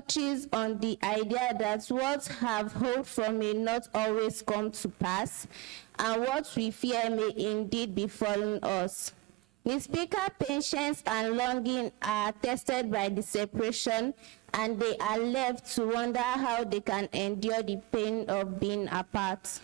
touches on the idea that what have hoped for may not always come to pass, and what we fear may indeed befall us. The speaker's patience and longing are tested by the separation, and they are left to wonder how they can endure the pain of being apart.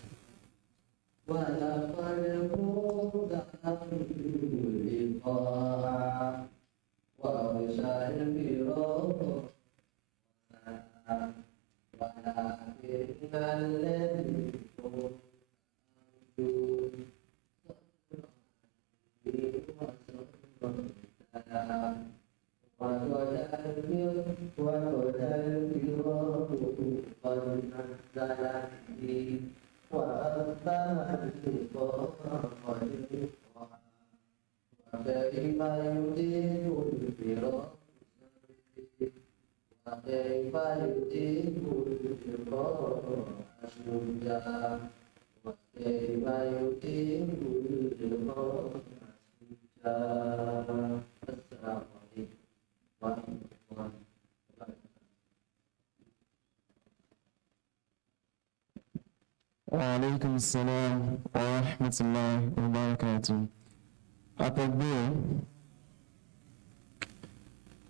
Alaikum Assalam Warahmatullahi Wabarakatuh.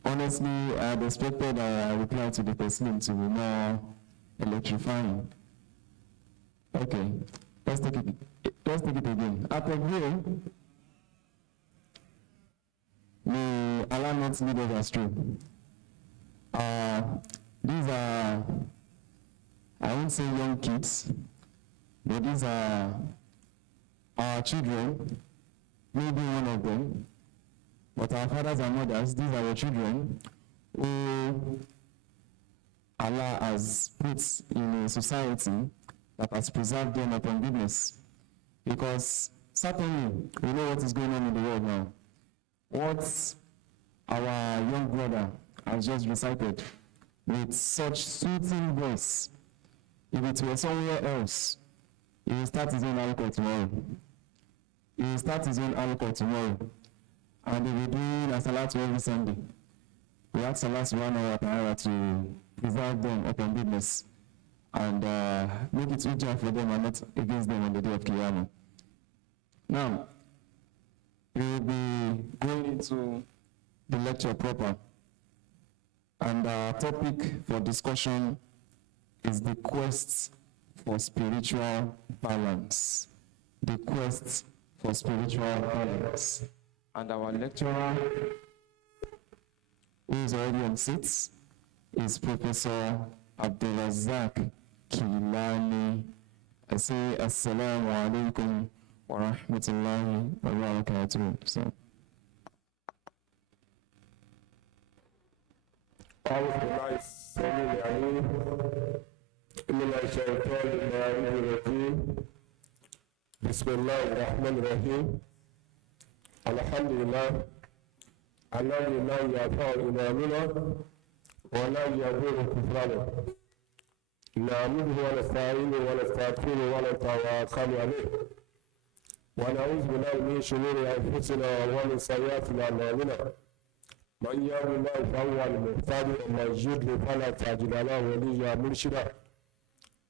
Honestly, I had expected a reply to the Taslim to be more electrifying. Okay, let's take it again. May Allah not lead us astray. These are, I won't say young kids, but these are our children, maybe one of them, but our fathers and mothers, these are your children who Allah has put in a society that has preserved them upon goodness. Because certainly, we know what is going on in the world now. What our young brother has just recited with such soothing voice, if it were somewhere else, he will start his own halqah tomorrow. And he will be doing a salat every Sunday. We ask Allah subhanahu wa ta'ala to preserve them upon goodness and make it easier for them and not against them on the day of Qiyamah. Now, we will be going into the lecture proper. And our topic for discussion is the quest for spiritual balance. The quest for spiritual balance. And our lecturer, who is already on seats, is Professor Abdulrazak Kilani. I say Asalamu Alaikum waramatullah wabaraktuh. So. بسم الله الرحمن الرحيم الحمد لله الذي لا يرفع إمامنا ولا يضر كفرنا نعمده ونستعينه ونستغفره ونتوكل عليه ونعوذ بالله من شرور أنفسنا ومن سيئات أعمالنا من يهد الله فهو المهتدي ومن يضلل فلا تجد له وليا مرشدا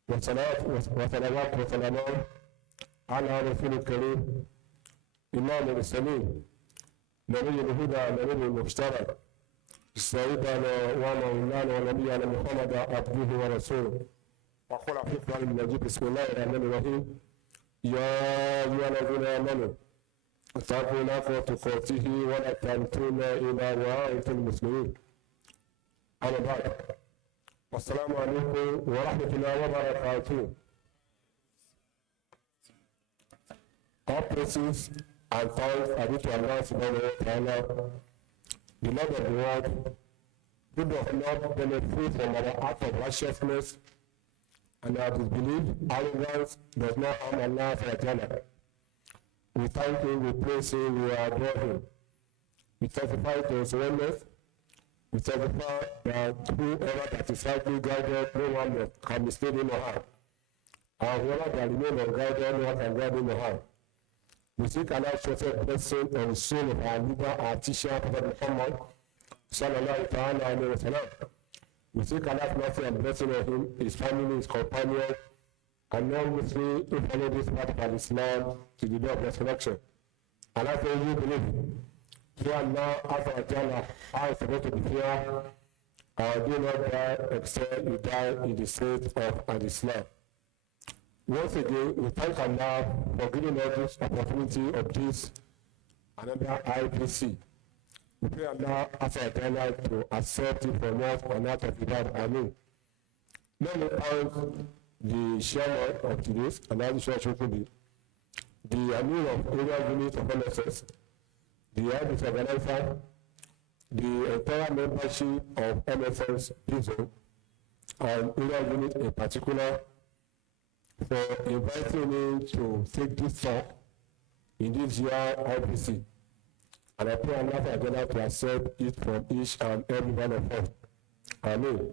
وصلوات وسلام على رسول الكريم إمام المرسلين نبي الهدى نبي المجتبى سيدنا ومولانا ونبينا محمد عبده ورسوله وخلق فكرة المجيد. بسم الله الرحمن الرحيم. يا أيها الذين آمنوا اتقوا الله حق تقاته ولا تموتن إلا وأنتم مسلمون. أما بعد، السلام عليكم ورحمة الله وبركاته. All praises and thanks are due to Allah subhanahu wa ta'ala, the Lord of the world, who does not benefit from our act of righteousness, and our disbelief, arrogance does not harm Allah for eternal. We thank Him, we praise Him, we adore Him. We testify to His oneness. We testify that whoever that is rightly guided, no one can mislead him or her. And whoever that remains unguided, no one can guide him or her. We seek Allah's trusted blessing on the soul of our leader, our teacher, Prophet Muhammad, sallallahu alayhi wa sallam. We seek Allah's mercy and blessing on him, his family, his companions, and non-Muslims who follow this path of Islam to the day of resurrection. And I say, you believe, fear Allah, Azza wa Jalla, how is supposed to be fear, and do not die except you die in the state of Islam. Once again, we thank Allah for giving us this opportunity of this another IPC. We pray Allah Azza wa Jalla to accept it from us and not of without Amen. Let me thank the chairman of today's and the church openly, the Amir of area unit of MSS, the IPC organizer, the entire membership of MSS Bizo, and area unit in particular, for inviting me to take this talk in this year IPC. And I pray Allah to accept it from each and every one of us. Amen.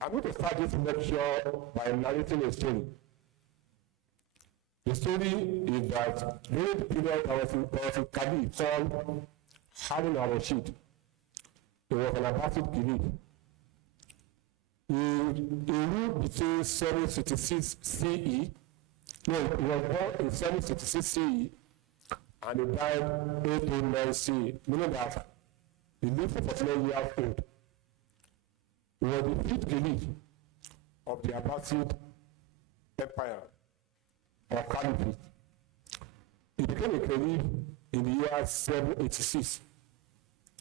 I'm going to start this lecture by narrating a story. The story is that during the period there was a Caliph called Harun al-Rashid. He was an Abbasid Caliph. He ruled between 766 CE. No, he was born in 766 CE and he died 809 CE, meaning that he lived for 49 years old. He was the fifth Caliph of the Abbasid Empire or Caliphate. He became a Caliph in the year 786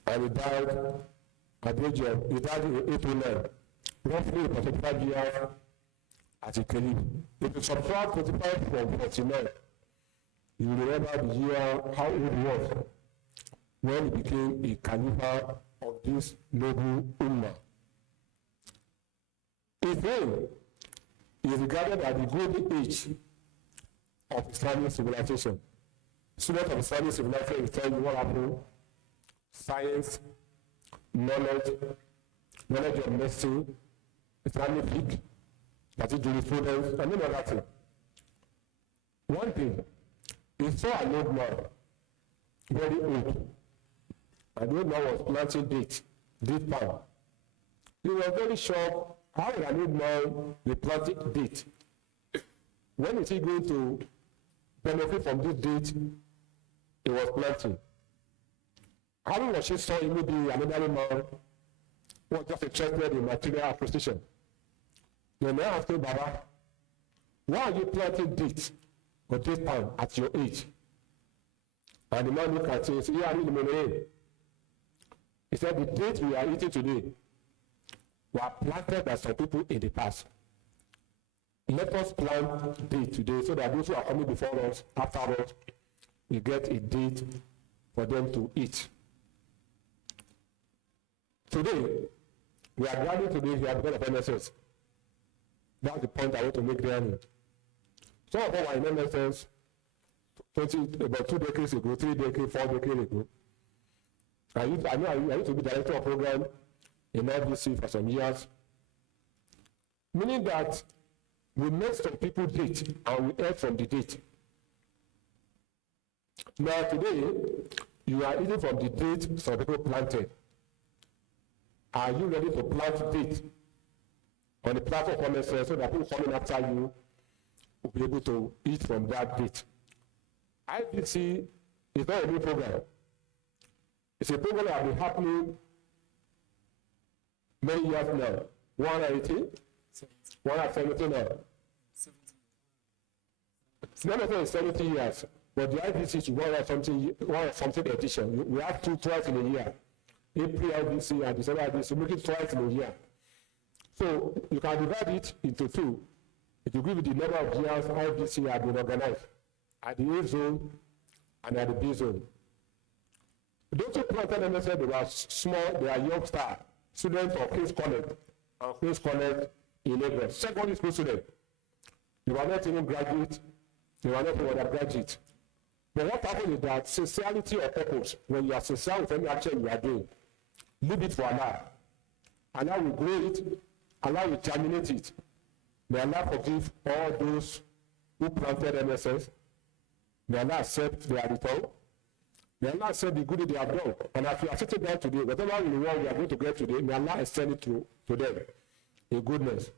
and he died at the age of, he died in 809. Roughly 45 years as a Caliph. If you subtract 45 from 49, you will remember the year, how old he was when he became a Caliph of this noble Ummah. His name is regarded as the golden age of Islamic civilization. Students of Islamic civilization will tell you what happened: science, knowledge of medicine, Islamic fiqh, that is jurisprudence, and many other things. One thing, he saw an old man, very old, and the old man was planting date palm. He was very shocked. How will an old man be planting date? When is he going to benefit from this date he was planting? How was she saw immediately another man who was just interested in material acquisition? Then they asked him, Baba, why are you planting date or date palm at your age? And the man looked at him and said, yeah, he said, the date we are eating today were planted by some people in the past. Let us plant date today so that those who are coming before us, after us, will get a date for them to eat. Today, we are gathering today here because of MSS. That's the point I want to make there. Some of us were in MSS about 2 decades ago, 3 decades, 4 decades ago. I used to be director of program in LBC for some years. Meaning that we met some people date and we ate from the date. Now today, you are eating from the date some people planted. Are you ready to plant date on the platform of MSS so that people coming after you will be able to eat from that date? IPC is not a new program. It's a program that has been happening many years now. 180, 170 now. MSS is 70 years, but the IPC is 100 edition. We have twice in a year. April IBC and December IBC, make it twice in a year. So you can divide it into 2. It will give you the number of years IBC have been organized at the A zone and at the B zone. Those who planted MSS, they were small, they are youngsters, students of Queen's College and Queen's College in Lagos. Secondary school students. They were not even graduate, they were not even undergraduate. But what happens is that sincerity of purpose, when you are sincere with any action you are doing, leave it for Allah. Allah will grow it, Allah will germinate it. May Allah forgive all those who planted MSS. May Allah accept their return. May Allah accept the good they have done. And as we are sitting down today, whatever reward we are going to get today, may Allah extend it to to them in goodness.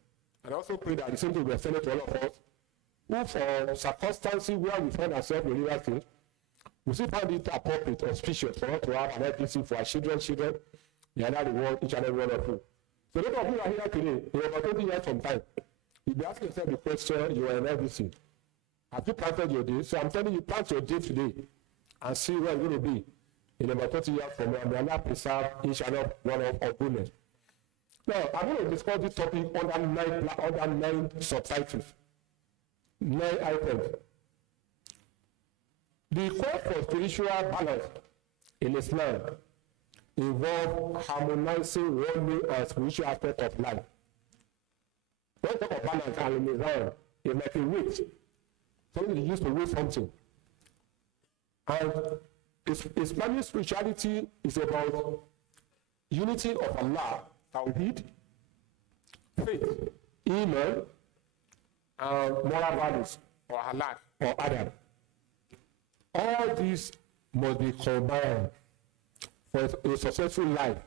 And also pray that the same thing will be extended to all of us, who for circumstances where we find ourselves in River State, we still find it appropriate, auspicious for us to have an FBC for our children, the other reward each and every one of you. So those of you who are here today, in about 20 years from time, you'll be asking yourself the question, you are in FBC. Have you planted your day? So I'm telling you, plant your day today and see where you're going to be in about 20 years from now. May Allah preserve each and every one of our goodness. Now, I'm going to discuss this topic under nine subtitles, 9 items. The call for spiritual balance in Islam involves harmonizing worldly and spiritual aspects of life. When we talk of balance and in Islam, it's like a weight, something you use to weigh something. And Islamic spirituality is about unity of Allah, Tawheed, faith, Iman, and moral values, or halal, or adab. All these must be combined for a successful life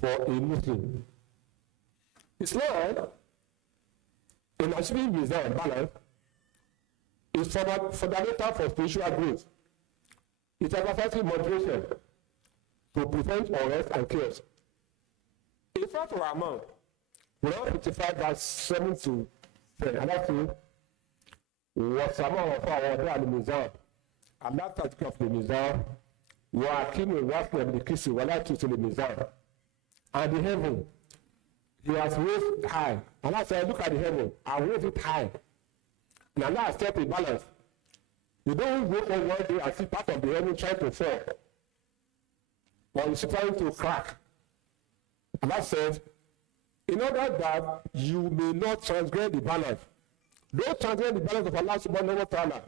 for a Muslim. Islam, in achieving wisdom and balance, is fundamental for spiritual growth. It emphasizes moderation to prevent unrest and chaos. In fact, Rahman, Quran 55 verse 7 to 10, and that's it. وَالسَّمَاءَ وَفَاءَ الْمِيزَانَ Allah تَذْكَرْ فِي الْمِيزَانِ وَأَقِيمُوا الْوَزْنَ بِالْقِسْطِ وَلَا تُخْسِرُوا الْمِيزَانَ. And the heaven, He has raised high. Allah said, look at the heaven, I raised it high. And Allah has kept a balance. You don't wake up one day and see part of the heaven trying to fall, or it's trying to crack. Allah said, in order that you may not transgress the balance, don't transgress the balance of Allah subhanahu wa ta'ala,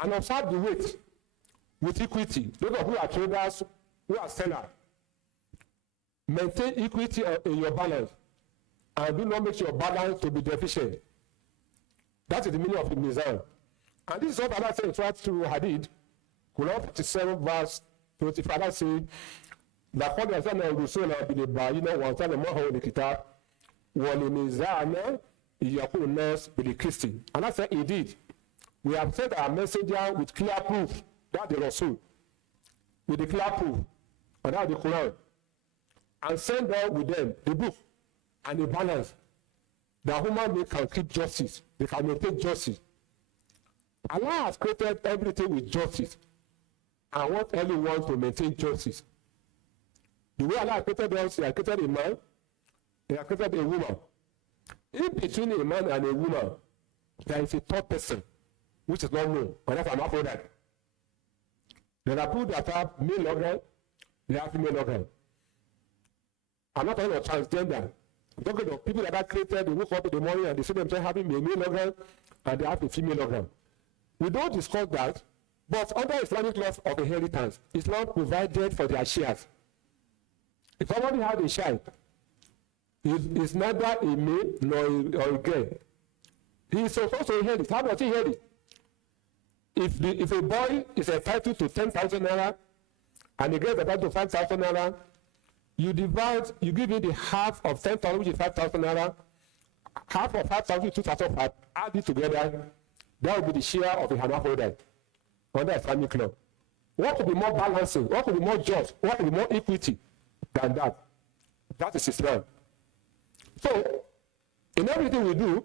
and observe the weight with equity. Those of you who are traders, who are sellers, maintain equity in your balance, and do not make your balance to be deficient. That is the meaning of the mizan. And this is what Allah said in Surah to Hadid, Quran 57 verse 25. Allah said, لَقَدْ أَرْسَلْنَا رُسُلًا بِالْبَيِّنَاتِ وَأَنزَلْنَا مَعَهُمُ الْكِتَابَ وَالْمِيزَانَ لِيَقُومَ النَّاسُ بِالْقِسْطِ. Allah said, indeed, we have sent our messenger with clear proof, that the Rasul, with the clear proof, and that the Quran, and send them with them the book and the balance, that human being can keep justice, they can maintain justice. Allah has created everything with justice, and want everyone to maintain justice. The way Allah created us, He has created a man, He has created a woman. In between a man and a woman, there is a third person, which is not known, and that's an Aphrodite. There are people that have male organ, they have female organ. I'm not talking about transgender. I'm talking about people that are created, they wake up in the morning and they see themselves having a male organ and they have a female organ. We don't discuss that, but under Islamic laws of inheritance, Islam provided for their shares. If somebody has a child, it's neither a male nor a girl. He is supposed to inherit. How does he inherit? If a boy is entitled to 10,000 naira and a girl is entitled to 5,000 naira, you give him the half of 10,000, which is 5,000 naira, half of 5,000, 2,005, add it together, that will be the share of a hermaphrodite under Islamic law. What could be more balancing? What could be more just? What could be more equity than that? That is Islam. So, in everything we do,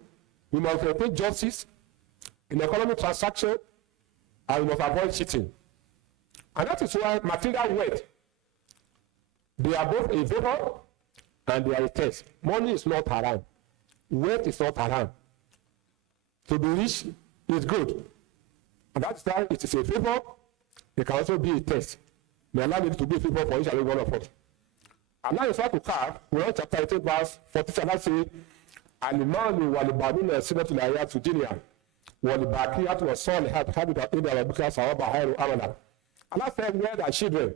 we must maintain justice in economic transaction, and we must avoid cheating. And that is why material wealth, they are both a vapor and they are a test. Money is not haram. Wealth is not haram. To be rich is good. And that's why it is a favor. It can also be a test. May Allah make it to be a favor for each and every one of us. Allah is to Kaf, Quran chapter 18 verse 47, Allah says, Al-Malu wal-Banuna sinatul ayatu dunya wal-Baqiyatu was-Salihat habita inda rabbika sawaba khairu amala. Allah said, where the children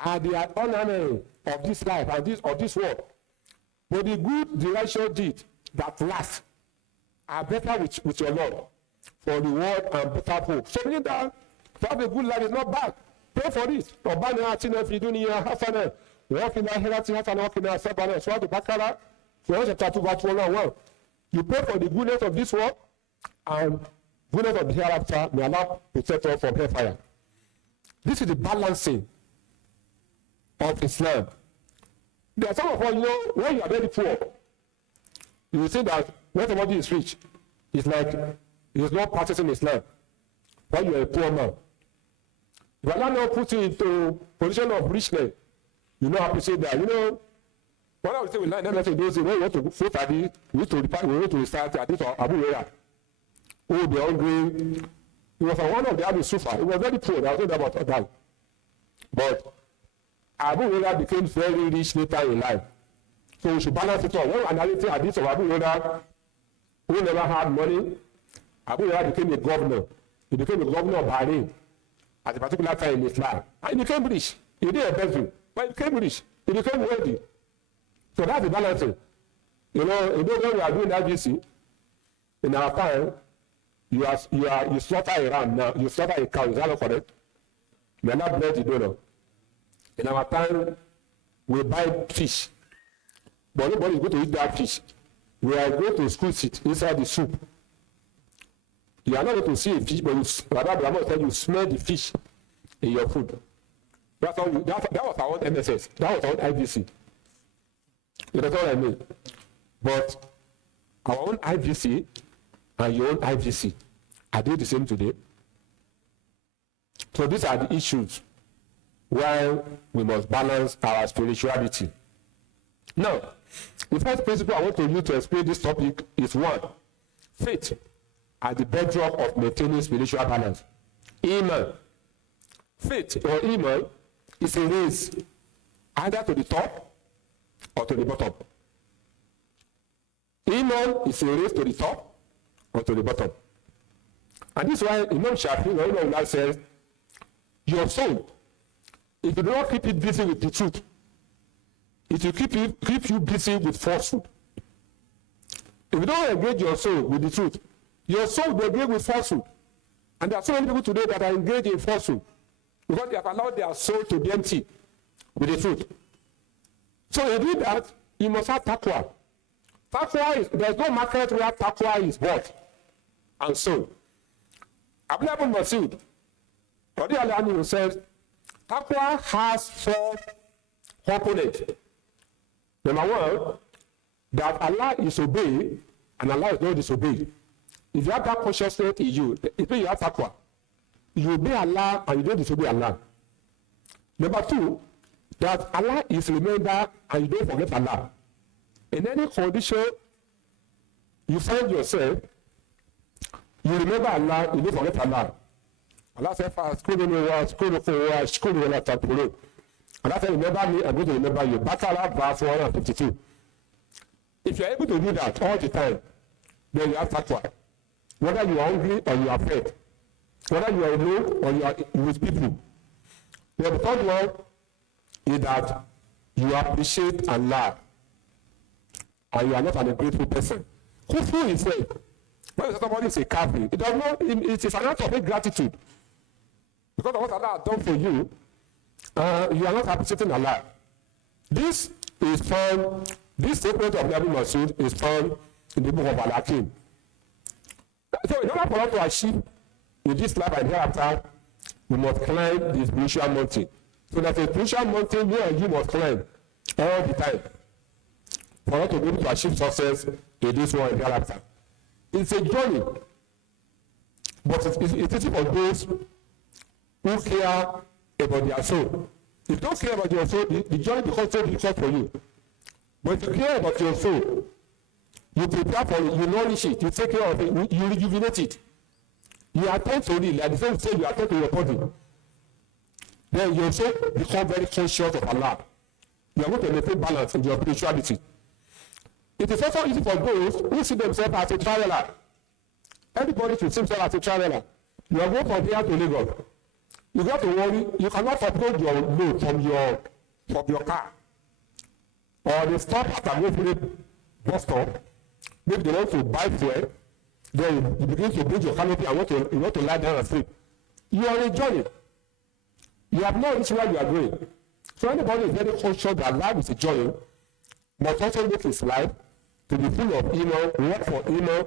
are the honoring of this life and of this world, but the good, the righteous deed that last are better with your Lord for the world and better hope. So meaning that to have a good life is not bad. Pray for this. ربنا آتنا في الدنيا حسنة وَقِنَا آخِرَةِ حَسَنَةً وَقِنَا عَذَابَ النَّارِ. Surah Al-Baqarah, Quran chapter 2, verse 101. You pray for the goodness of this world and goodness of the hereafter. May Allah protect us from hellfire. This is the balancing of Islam. There are some of us, when you are very poor, you will say that when somebody is rich, it's like he is not practicing Islam. When you are a poor man, if Allah now puts you into position of richness, you know appreciate that. One of the things we learn those days when we want to go for we want to restart at this Abu Hurairah. Oh, the hungry. He was one of the Abu Sufa. He was very poor. I was talking about that. But Abu Hurairah became very rich later in life. So we should balance it all. When we analyze the hadith of Abu Hurairah, who never had money, Abu Hurairah became a governor. He became a governor of Bahrain at a particular time in his life. And he became rich. He did a embezzle, but he became rich. He became wealthy. So that's the balancing. When we are doing IVC, in our time, you slaughter a ram now, you slaughter a cow, is that not correct? We are not blessed to do now. In our time, we buy fish. But nobody is going to eat that fish. We are going to squeeze it inside the soup. You are not going to see a fish, but rather I'm going to tell you smell the fish in your food. That was our own MSS. That was our own IVC. That's what I mean. But our own IVC and your own IVC, are they the same today? So these are the issues why we must balance our spirituality. Now, the first principle I want to use to explain this topic is one, faith as the bedrock of maintaining spiritual balance. Iman. Faith or Iman is a race either to the top or to the bottom. Iman is a race to the top or to the bottom. And this is why Imam Shafi'i says, your soul, if you do not keep it busy with the truth, it will keep you busy with falsehood. If you don't engage your soul with the truth, your soul will engage with falsehood. And there are so many people today that are engaged in falsehood because they have allowed their soul to be empty with the truth. So to do that, you must have taqwa. There's no market where taqwa is bought and sold. Abdullah ibn Masud, who says, taqwa has 4 components. Number 1, that Allah is obeyed and Allah is not disobeyed. If you have that consciousness in you, it means you have taqwa. You obey Allah and you don't disobey Allah. Number 2, that Allah is remembered and you don't forget Allah. In any condition you find yourself, you remember Allah, you don't forget Allah. Allah said, Allah said, remember me, I'm going to remember you. Baqarah verse 152. If you're able to do that all the time, then you have taqwa. Whether you are hungry or you are fed, whether you are alone or you are with people. The third one is that you appreciate Allah and you are not an ungrateful person. Kufru is said, when somebody is a kafir, it is an act of gratitude. Because of what Allah has done for you, you are not appreciating Allah. This statement of Nabi Masud is found in the book of Al-Hakim. So in order for us to achieve in this life and hereafter, we must climb the spiritual mountain. So there's a spiritual mountain where you must climb all the time for us to be able to achieve success in this world and hereafter. It's a journey, but it's easy for those who care about their soul. If you don't care about your soul, the journey becomes so difficult for you. But if you care about your soul, you prepare for it, you nourish it, you take care of it, you rejuvenate it. You attend to it, at the same time you attend to your body. Then your soul becomes very conscious of Allah. You are going to maintain balance in your spirituality. It is also easy for those who see themselves as a traveler. Everybody should see himself as a traveler. You are going from here to Lagos. You got to worry, you cannot upload your load from your car. Or they stop at a moving bus stop. Maybe they want to buy fuel. Then you begin to bring your canopy and you want to lie down and sleep. You are on a journey. You have no reached where you are going. So anybody is very conscious that life is a journey, must also make his life to be full of iman, work for iman,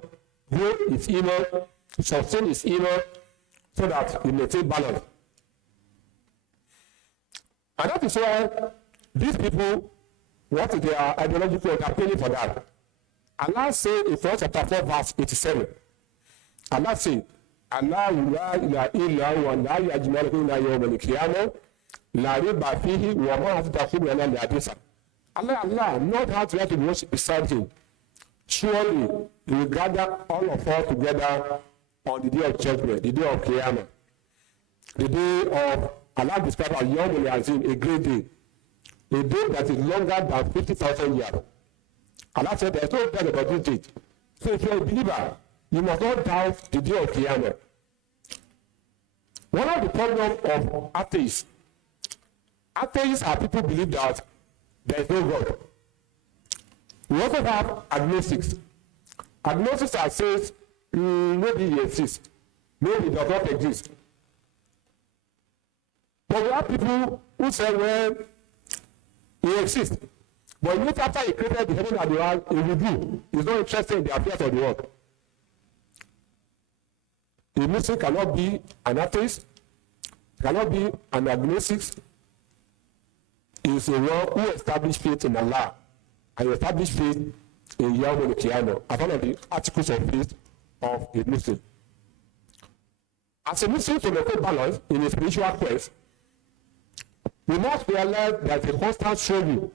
grow his iman, sustain his iman, so that he maintain balance. And that is why these people, what is their ideological underpinning for that? Allah said in Quran chapter 4 verse 87, Allah said, Allah la ilaha illa wa la yajmalukum la yawm al-qiyamah la riba fihi wa ma tadkhulu ala al-hadisa. Allah not how to worship beside him. Surely he will gather all of us together on the day of judgment, the day of Qiyamah, the day of Allah described as Yawm al-Azim, a great day, a day that is longer than 50,000 years. Allah said there is no doubt about this date. So if you are a believer, you must not doubt the day of Qiyamah. One of the problems of atheists are people who believe that there is no God. We also have agnostics. Agnostics are says maybe he exists, maybe he does not exist. But we have people who say, well, he exists. But immediately after he created the heaven and the earth, he withdrew. He's not interested in the affairs of the world. A Muslim cannot be an atheist, cannot be an agnostic. He is a one who established faith in Allah and established faith in Yahweh al-Qiyamah as one of the articles of faith of a Muslim. As a Muslim, to maintain balance in a spiritual quest, we must realize that a constant struggle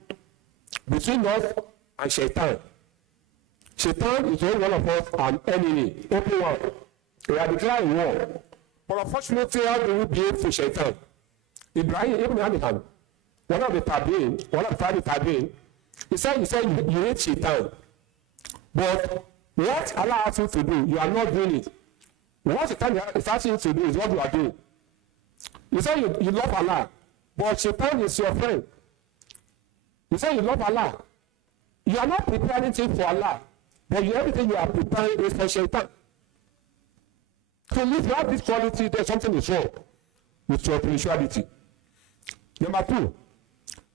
between us and Shaitan. Shaitan is one of us an enemy, open one. We are declaring war. But unfortunately, how do we behave to Shaitan? Ibrahim ibn Adham, one of the Tabi'in, he said you hate Shaitan. But what Allah asks you to do, you are not doing it. What Shaitan is asking you to do is what you are doing. You say you love Allah, but Shaitan is your friend. You say you love Allah. You are not preparing things for Allah, but everything you are preparing is for Shaitan. So if you have this quality, there's something is wrong with your spirituality. Number 2,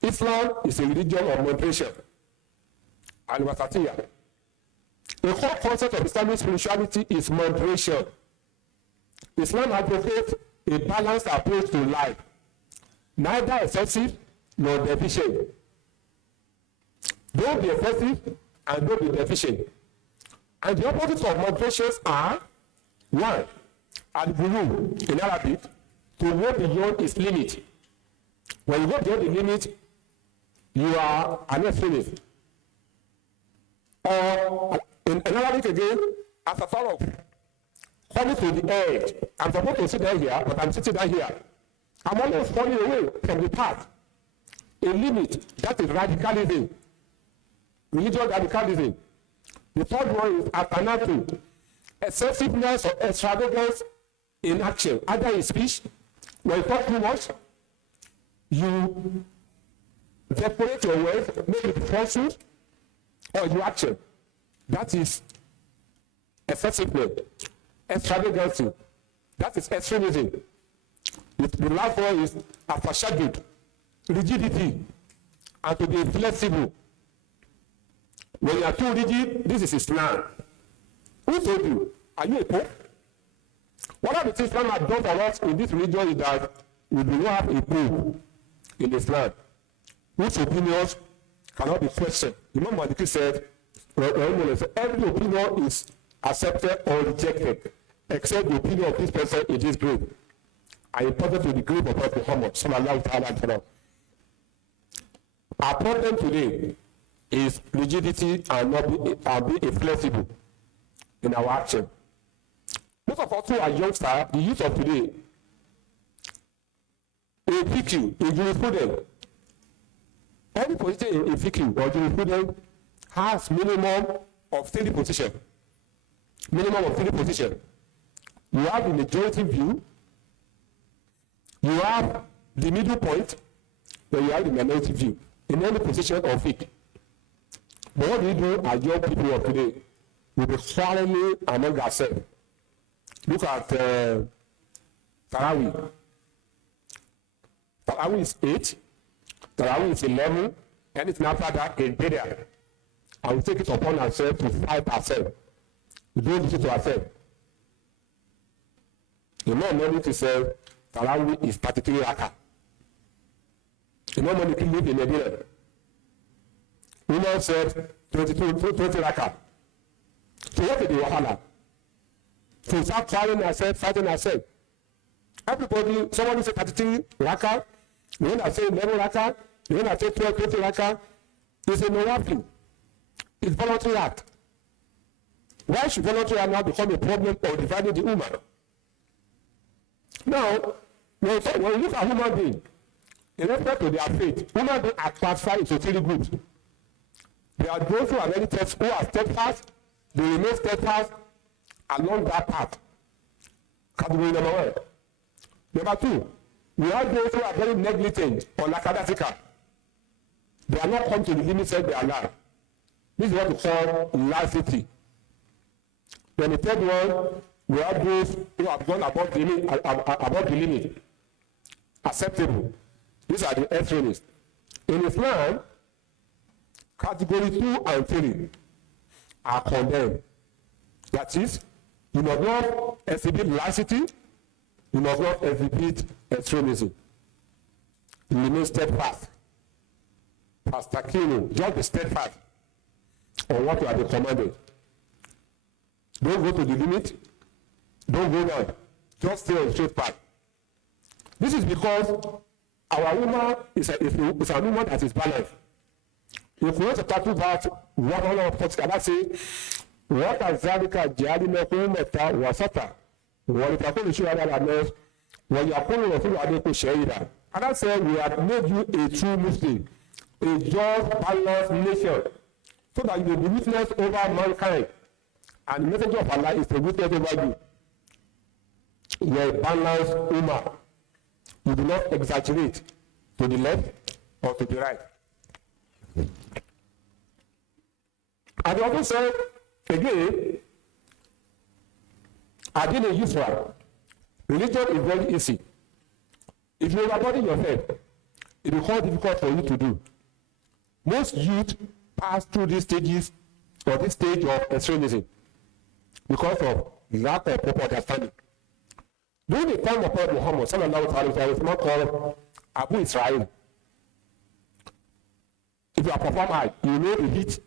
Islam is a religion of moderation and wasatiyah. The core concept of Islamic spirituality is moderation. Islam advocates a balanced approach to life, neither excessive nor deficient. Don't be excessive and don't be deficient. And the opposites of moderation are 1, al-ghulu in Arabic, to go beyond its limit. When you go beyond the limit, you are an extremist. Or in Arabic again, as a sort of coming to the edge. I'm supposed to sit down here, but I'm sitting down here. I'm always falling away from the path. A limit, that is radicalism. Religious radicalism. The third one is atanatu, excessiveness or extravagance in action, either in speech, when you talk too much, you decorate your words, maybe falsehood, or your action. That is excessiveness, extravagance. That is extremism. The last one is afashadud, rigidity, and to be flexible. When you are too rigid, this is Islam. Who told you? Are you a pope? One of the things Islam has done for us in this religion is that we do not have a pope in Islam whose opinions cannot be questioned. Imam Maliki said, every opinion is accepted or rejected except the opinion of this person in this group. I important to the group of Prophet Muhammad sallallahu alaihi wasallam. Our problem today is rigidity and not being flexible in our action. Most of us who are youngsters, the youth of today, a PQ, a jurisprudence, any position in PQ or jurisprudence has minimum of 3 positions. Minimum of 3 positions. You have the majority view, you have the middle point, then you have the minority view in any position of it. But what we do as young people of today, we'll be quarreling among ourselves. Look at Tarawih. Tarawih is 8, Tarawih is 11, anything after that is burial. And we take it upon ourselves to fight ourselves. We don't listen to ourselves. The more money to sell, Tarawih is 33 rakah. The more money to live in a dinner. Women said 20 rakah. So what is the wahala? So start fighting ourselves. Everybody, somebody say 33 rakah, the one that say 11 rakah, the one that say 12, 20 rakah, is a no-waffling. It's voluntary act. Why should voluntary act now become a problem of dividing the woman? Now, when you look at human beings, in respect to their faith, human beings are classified into three groups. There are those who are very who are steadfast, they remain steadfast along that path. Category number one. Number two, we have those who are very negligent or lackadaisical. They are not come to the limit set they are allowed. This is what we call laxity. Then the third one, we have those who have gone above the limit. Acceptable. These are the extremists. In Islam, category 2 and 3 are condemned. That is, you must not exhibit laxity, you must not exhibit extremism. You remain steadfast. Pastor Kino, just be steadfast on what you have been commanded. Don't go to the limit, don't go down, just stay on the straight path. This is because our woman is a woman that is balanced. If we want to talk about what all of us can say, what azalika jalimakum meta wasata, what if I call you other than when you are calling of Adeko Shaida. And I said, we have made you a true Muslim, a just, balanced nation, so that you will be witness over mankind. And the messenger of Allah is a witness over you. You are a balanced ummah. You do not exaggerate to the left or to the right. And he also said, again, Adin Yusra, religion is very easy. If you overburden yourself, it becomes difficult for you to do. Most youth pass through these stages or this stage of extremism because of lack of proper understanding. During the time of Prophet Muhammad, sallallahu alaihi wasallam, there was a man called Abu Israel. If you are perform hard, you know the heat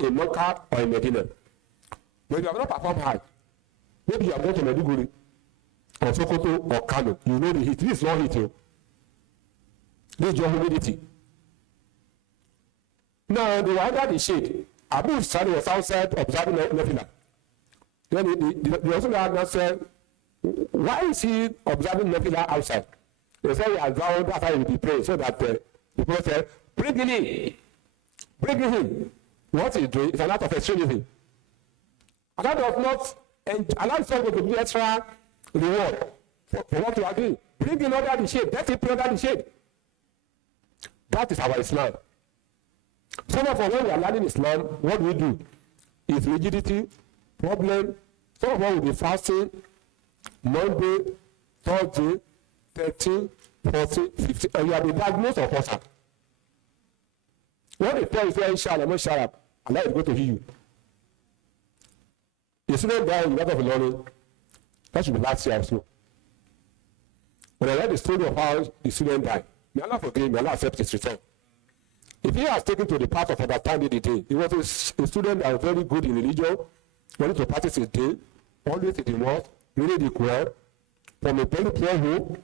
in Mecca or in Medina. When you have not performed hard, maybe you are going to Maiduguri or Sokoto or Kano, you know the heat. This is not heat. This is your humidity. Now, they were under the shade. Abu Israel was outside observing Nafila. Then the Rasul said, why is he observing Nafila outside? They said, he has vowed that's how he will be praying. So that the Prophet said, bring him in. Bring him in. What he's doing is an act of extremism. Allah does not allow himself to do extra reward for what you are doing. Bring him under the shade. Let him pray under the shade. That is our Islam. Some of us, when we are learning Islam, what we do is rigidity, problem. Some of us will be fasting Monday, Thursday, 13, 14, 15, and you have been diagnosed of ulcer. When they tell you, say, inshallah, mashallah, Allah is going to heal you. The student died in the of learning. That should be last year or so. When I read the story of how the student died, may Allah forgive, may Allah accept his return. If he has taken to the path of understanding the day, he was a student that was very good in religion, wanted to practice his day, always in the mosque, reading the Quran, from a very poor home,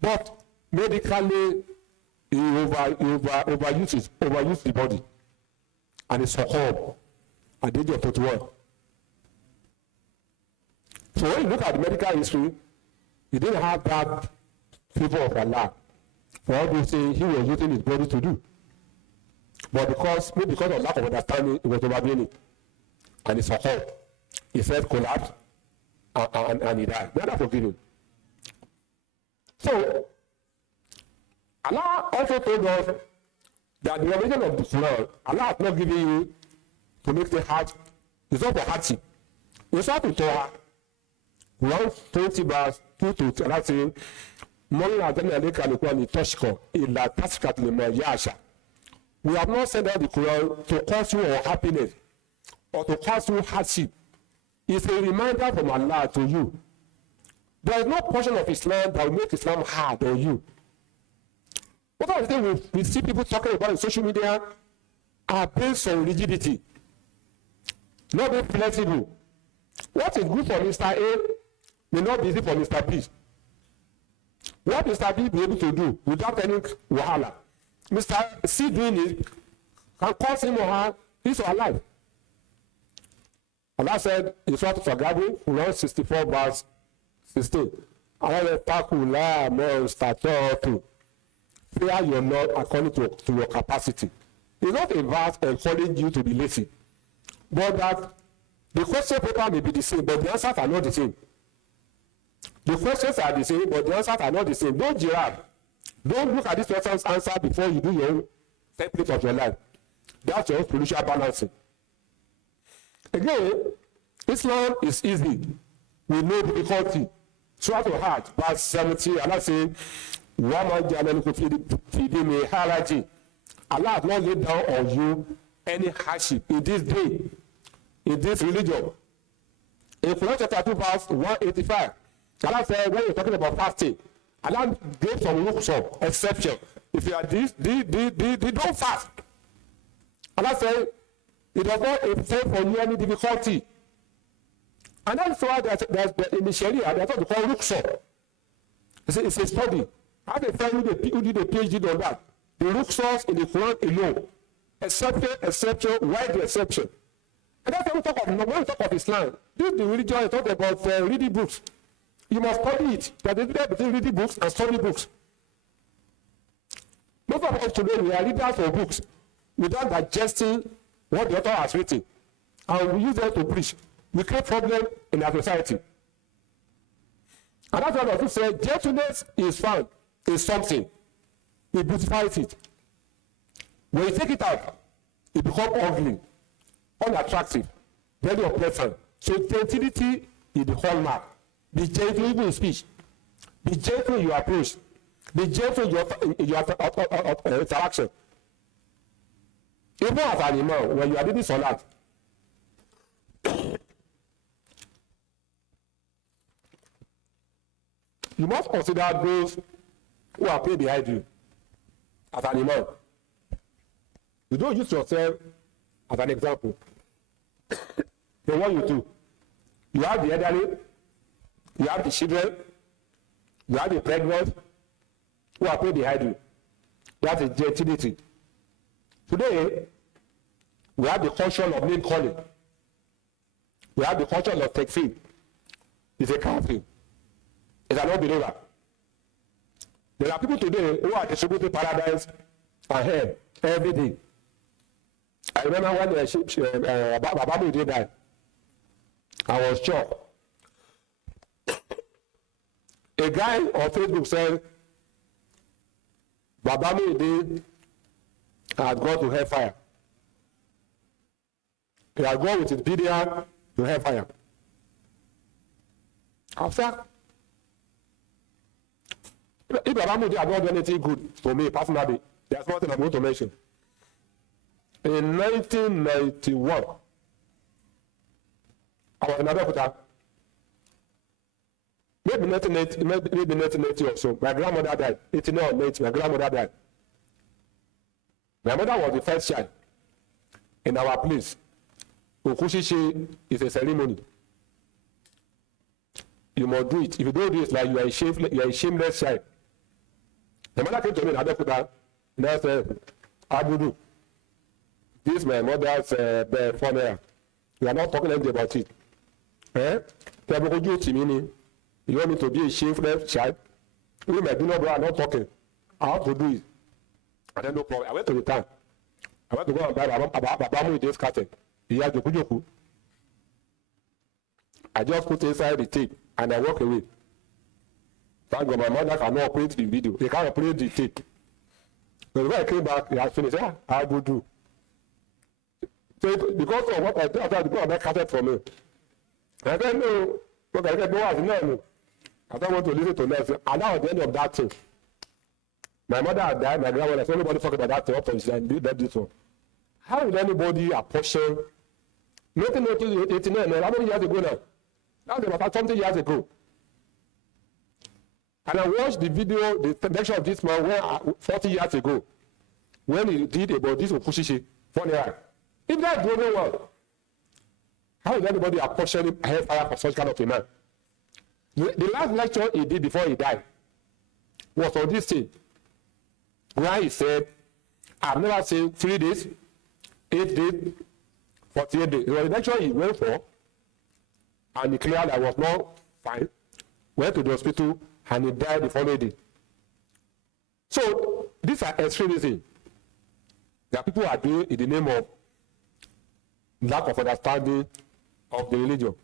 but medically he overused the body, and he succumbed at the age of 21. So when you look at the medical history, he didn't have that favor of Allah for all those things he was using his body to do. But because of lack of understanding, he was overdoing it. And he succumbed. His head collapsed and he died. May Allah forgive him. So, Allah also told us that the revelation of the Quran, Allah has not given you to make the heart, it's not for hardship. It's not to Torah. Quran 20 verse 2 to 3, We have not sent out the Quran to cause you unhappiness or to cause you hardship. It's a reminder from Allah to you. There is no portion of Islam that will make Islam hard on you. What are the things we see people talking about in social media are based on rigidity, not being flexible. What is good for Mr. A may not be easy for Mr. B. What Mr. B be able to do without any wahala, Mr. C doing it can cause him or her his or her life. Allah said in Surah Al-Gabir, Quran 64 verse 16, Allah takula monstatatu. Fear your Lord according to your capacity. It's not a verse encouraging you to be lazy, but that the question paper may be the same, but the answers are not the same. The questions are the same, but the answers are not the same. Don't giraffe. Don't look at this person's answer before you do your own template of your life. That's your spiritual balancing. Again, Islam is easy with no difficulty. Surah Al-Hajj, verse 70, Allah says, Allah has not laid down on you any hardship in this day, in this religion. In Quran chapter 2, verse 185, Allah said, when you're talking about fasting, Allah gave some rukhsah, exception. If you are this, don't fast. Allah said, it does not intend for you any difficulty. And that's why there's in the Sharia, there's what they call rukhsah. It's a study. I have a friend who did a PhD on that. The rukhsahs in the Quran alone. Exception, wide exception. And that's when we talk of Islam. This is the religion I talk about reading books. You must study it. There's a difference between reading books and studying books. Most of us today, we are readers of books without digesting what the author has written. And we use them to preach. We create problems in our society. And that's why I also say gentleness is found in something. It beautifies it. When you take it out, it becomes ugly, unattractive, very unpleasant. So gentility is the hallmark. Be gentle even in speech. Be gentle in your approach. Be gentle in your interaction. Even as an imam, when you are doing salat, you must consider those who are paid behind you as an imam. You don't use yourself as an example. Then what you do? You have the elderly, you have the children, you have the pregnant who are paid behind you. That's a gentility. Today, we have the culture of name calling. We have the culture of takfir. It's a kafir. It's an unbeliever. There are people today who are distributing paradise and hell every day. I remember when Babamu did that. I was shocked. A guy on Facebook said, Babamu had gone to hellfire. He had gone with his BDR to hellfire. After, if Babamu had not done anything good for me personally, there's nothing I'm going to mention. In 1991, I was in Abeokuta. Maybe 1980 or so. My grandmother died. 89 or 90, my grandmother died. My mother was the first child in our place. Okushishi is a ceremony. You must do it. If you don't do it, like you are a shameless child. The mother came to me in Abeokuta and I said, Abudu, this is my mother's funeral. We are not talking anything about it. You want me to be a shameless child? We my dinner brother are not talking. I have to do it. And then no problem. I went to the town. I went to go and buy Babamu with this carton. He had Joku. I just put inside the tape and I walk away. Thank God my mother cannot operate the video. They can't operate the tape. So when I came back, he had finished. I will do. So because of what I did, I had to go and buy carton for me. I said, no, look, I said, no, I don't want to listen to them. And that was the end of that thing. My mother had died, my grandmother, so nobody talk about that thing up to this one. How will anybody apportion? Nothing, 89, how many years ago now? That was about something years ago. And I watched the video, the lecture of this man 40 years ago, when he did about this Okushishi, funny. If that's the only one, how will anybody apportion hellfire for such kind of a man? The last lecture he did before he died was on this thing, where he said, I've never seen 3 days, 8 days, 48 days. It was the lecture he went for, and he cleared I was not fine, went to the hospital, and he died the following day. So, these are extremism that people are doing in the name of lack of understanding of the religion.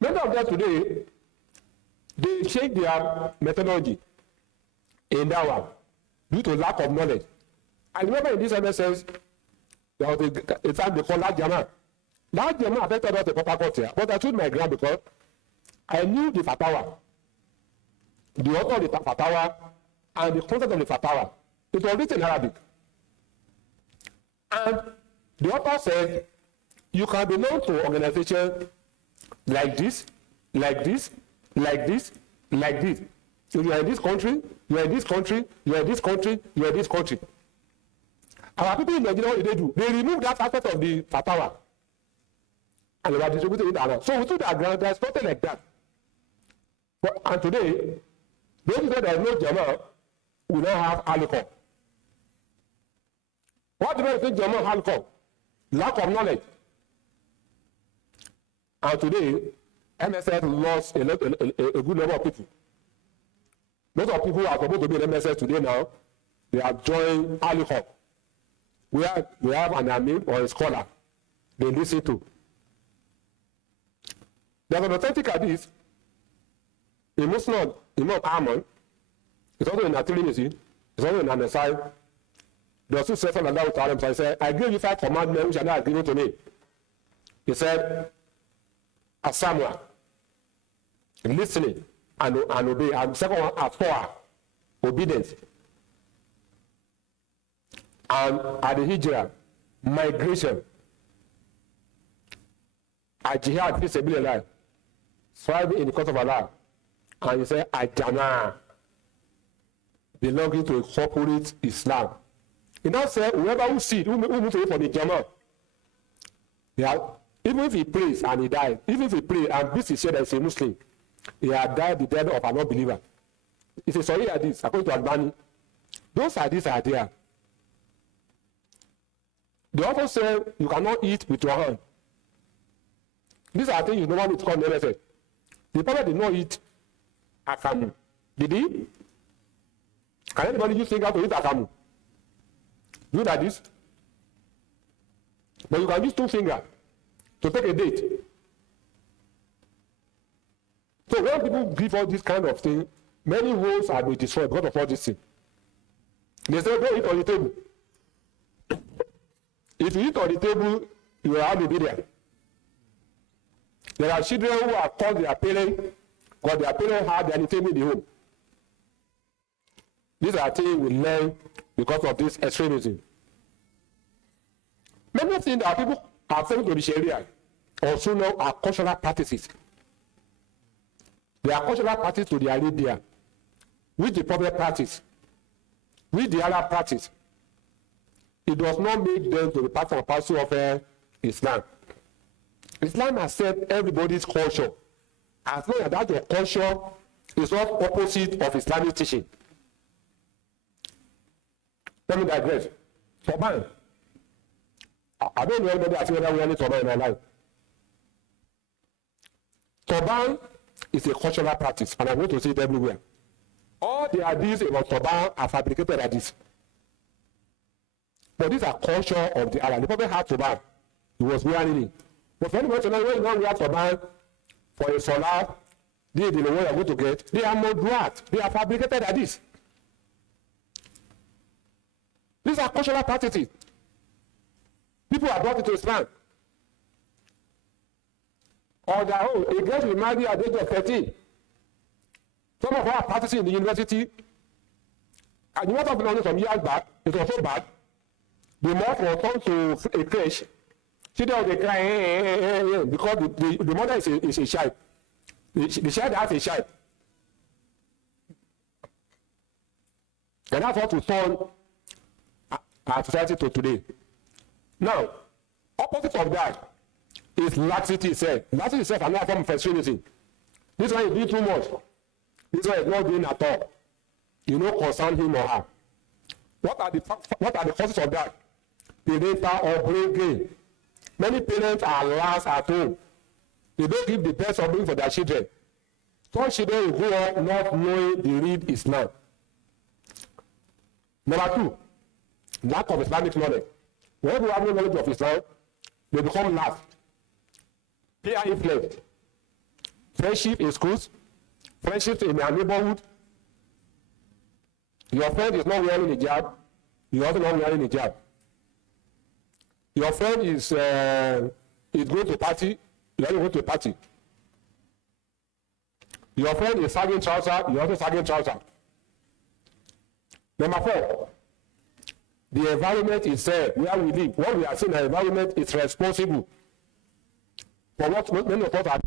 Many of them today, they change their methodology in that one due to lack of knowledge. I remember in this MSS, there was a time they called Large Jama. Large Jama affected us the proper court here, but I told my grand because I knew the fatwa, the author of the fatwa, and the content of the fatwa. It was written in Arabic. And the author said, you can belong to an organization like this, like this, like this, like this. So you are in this country, you are in this country, you are in this country, you are in this country. Our people in Nigeria, what do they do? They remove that aspect of the fatwa. And they are distributing it around. So we took that ground, there's nothing like that. But, and today, those who say there is no Jama will now have halqah. What do you think Jama halqah? Lack of knowledge. And today, MSS lost a good number of people. Most of people who are supposed to be in MSS today now, they have joined halqah. We have an amir or a scholar they listen to. There's an authentic hadith in Muslim, Imam Ahmad, it's also in At-Tirmidhi, it's also in An-Nasai. The Rasul said, sallallahu alaihi wasallam, said, I give you 5 commandments which are not given to me. He said, Asalamu, listening and obey. And second one, At-Tawah, obedience. And Al-Hijrah, migration. Al-Jihad, fi sabilillah, striving in the cause of Allah. And he said, Al-Jama'ah, belonging to a corporate Islam. He now said, whoever who sees, who moves away from the Jama'ah, even if he prays and he dies, even if he prays and this is said that he's a Muslim, he had died the death of an unbeliever. It's a sorry hadith, according to Albani. Those hadiths are there. They also say you cannot eat with your hand. These are things you don't want to call NSS. The Prophet did not eat akamu. Did he? Can anybody use finger to eat akamu? Do like this. But you can use 2 fingers to take a date. So when people give all this kind of thing, many homes are being destroyed because of all this thing. They say don't eat on the table. If you eat on the table, you will have to be there. There are children who have called their parents because their parents had the table in the home. These are things we learn because of this extremism. Many things that people are saying to the Sharia also know are cultural practices. They are cultural practices to the Arabia, which the Prophet practice, which the Arab practice. It does not make them to be part and parcel of Islam. Islam has said everybody's culture. As long as that your culture is not opposite of Islamic teaching. Let me digress. Turban. I don't know anybody has ever worn a turban in their life. Turban is a cultural practice, and I'm going to see it everywhere. All the ideas about turban are fabricated ideas. But these are culture of the Arab. The Prophet had turban. He was wearing it. But for anyone to know when you don't wear turban for a salah, they know what you're going to get. They are moderate. They are fabricated ideas. These are cultural practices. People are brought into Islam. on their own. A girl will marry at the age of 13. Some of our practicing in the university, and you want to be some years back, it was so bad. The mother was turned to a crèche. Children, they cry because the mother is a child. The child has a child. And that's what we turn our society to today. Now, opposite of that is laxity itself. Laxity itself is another form of extremism. This one is doing too much. This one is not doing at all. You know, concern him or her. What are the causes of that? Parental upbringing. Many parents are last at home. They don't give the best upbringing for their children. Some children will grow up not knowing the real Islam. Number two, lack of Islamic knowledge. When people have no knowledge of Islam, they become last. Peer influence. Friendship in schools, friendships in their neighborhood. Your friend is not wearing a hijab, you are also not wearing a hijab. Your friend is going to a party, you are going to a party. Your friend is sagging trouser, you are also sagging trouser. Number four, the environment itself, where we live, what we are seeing, the environment is responsible for what many of us are.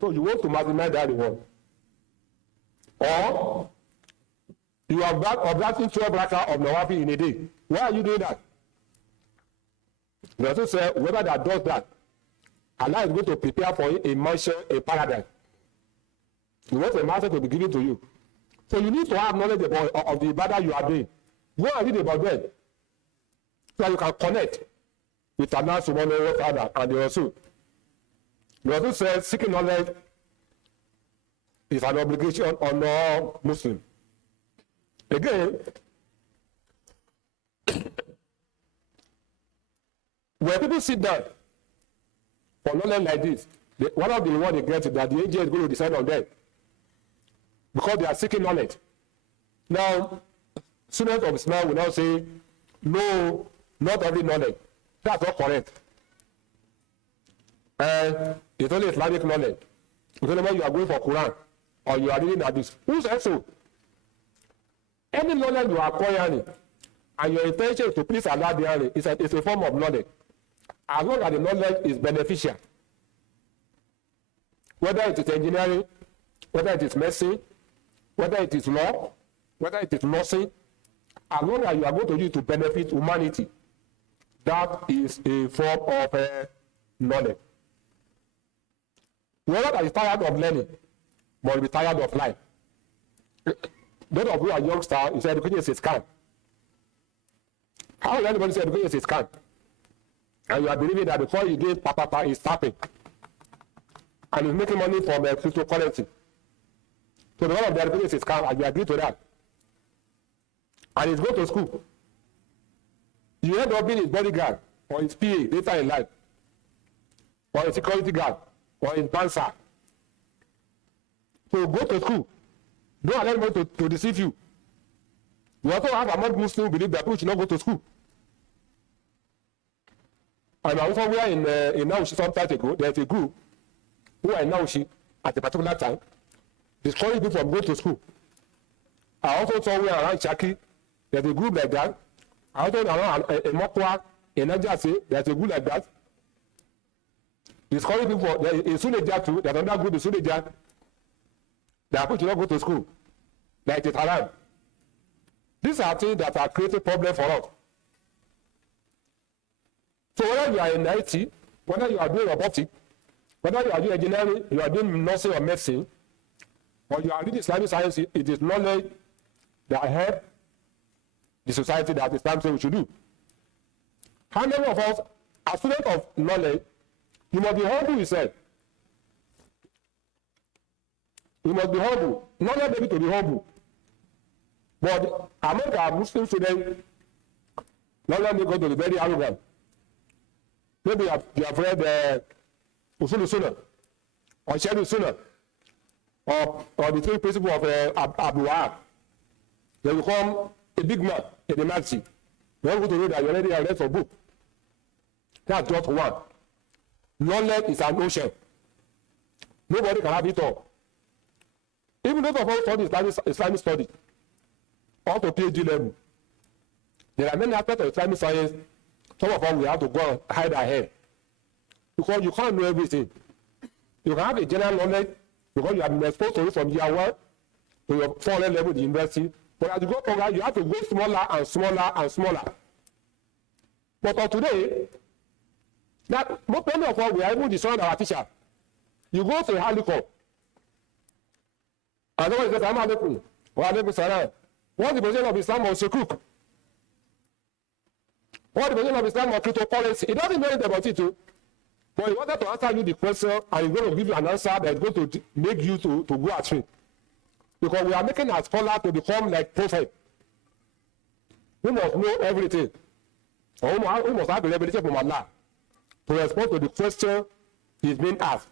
So you want to maximize that reward. Or you are observing 12 rakah of Nawafi in a day. Why are you doing that? The Rasul said, whoever that does that, Allah is going to prepare for him a mansion, a paradise. You want a mansion to be given to you. So you need to have knowledge about of the ibadah you are doing. Go and read about them. So that you can connect with Allah subhanahu wa ta'ala and the Rasul. The Rasul says seeking knowledge is an obligation on all Muslims. Again, when people sit down for knowledge like this, one of the rewards they get is that the angel is going to descend on them. because they are seeking knowledge. Now, students of Islam will now say, no, not every knowledge. That's not correct. It's only Islamic knowledge. It's only when you are going for Quran or you are reading Hadith. Who says so? Any knowledge you are acquiring and your intention is to please Allah is a form of knowledge. As long as the knowledge is beneficial, whether it is engineering, whether it is medicine, whether it is law, whether it is nursing, as long as you are going to use to benefit humanity, that is a form of knowledge. Whoever that is tired of learning must be tired of life. Those of you are youngsters, you say education is a scam. How will anybody say education is a scam? And you are believing that before you get papa is tapping and is making money from cryptocurrency. So the one of the education is a scam, and you agree to that. And he's going to school. You end up being his bodyguard or his PA later in life, or a security guard or his dancer. So go to school. Don't allow anybody to deceive you. We also have among Muslims who believe that people should not go to school. And I was somewhere in Naushi some time ago, there's a group who are in Naushi at a particular time, discouraging people from going to school. I also saw somewhere around Shaki, there's a group like that. I also around Mokwa, in Najase, there's a group like that. Discouraging people, in Suleja too, there's another group in Suleja, that people should not go to school. Like it is haram. These are things that are creating problems for us. So whether you are in IT, whether you are doing robotics, whether you are doing engineering, you are doing nursing or medicine, or you are reading Islamic science, it is knowledge that help the society that Islam says we should do. How many of us, as students of knowledge, you must be humble, he said. You must be humble. Not able to be humble. But among our Muslim students, not let me go to be very arrogant. Maybe you have read Usul Sunnah, or Shadu Sunnah, or the three principles of Abu Wahab. They become a big man in the masjid. You want to read that you already have read some book. That's just one. Knowledge is an ocean. Nobody can have it all. Even those of us study Islamic studies, up to PhD level, there are many aspects of Islamic science. Some of us we have to go and hide our head because you can't know everything. You can have a general knowledge because you have been exposed to it from year one to your 400 level in the university. But as you go further, you have to go smaller and smaller and smaller. But for today, that many of us we are even destroying our teacher. You go to a halqah, and someone says, Asalamu Alaikum, wa alaikum salam. What's the position of Islam on sukuk? What's the position of Islam on cryptocurrency? It doesn't know anything about it too. But he wanted to answer you the question, and he's going to give you an answer that is going to make you to go astray. Because we are making a scholar to become like prophet. We must know everything. Or we must have the revelation from Allah to respond to the question he's being asked.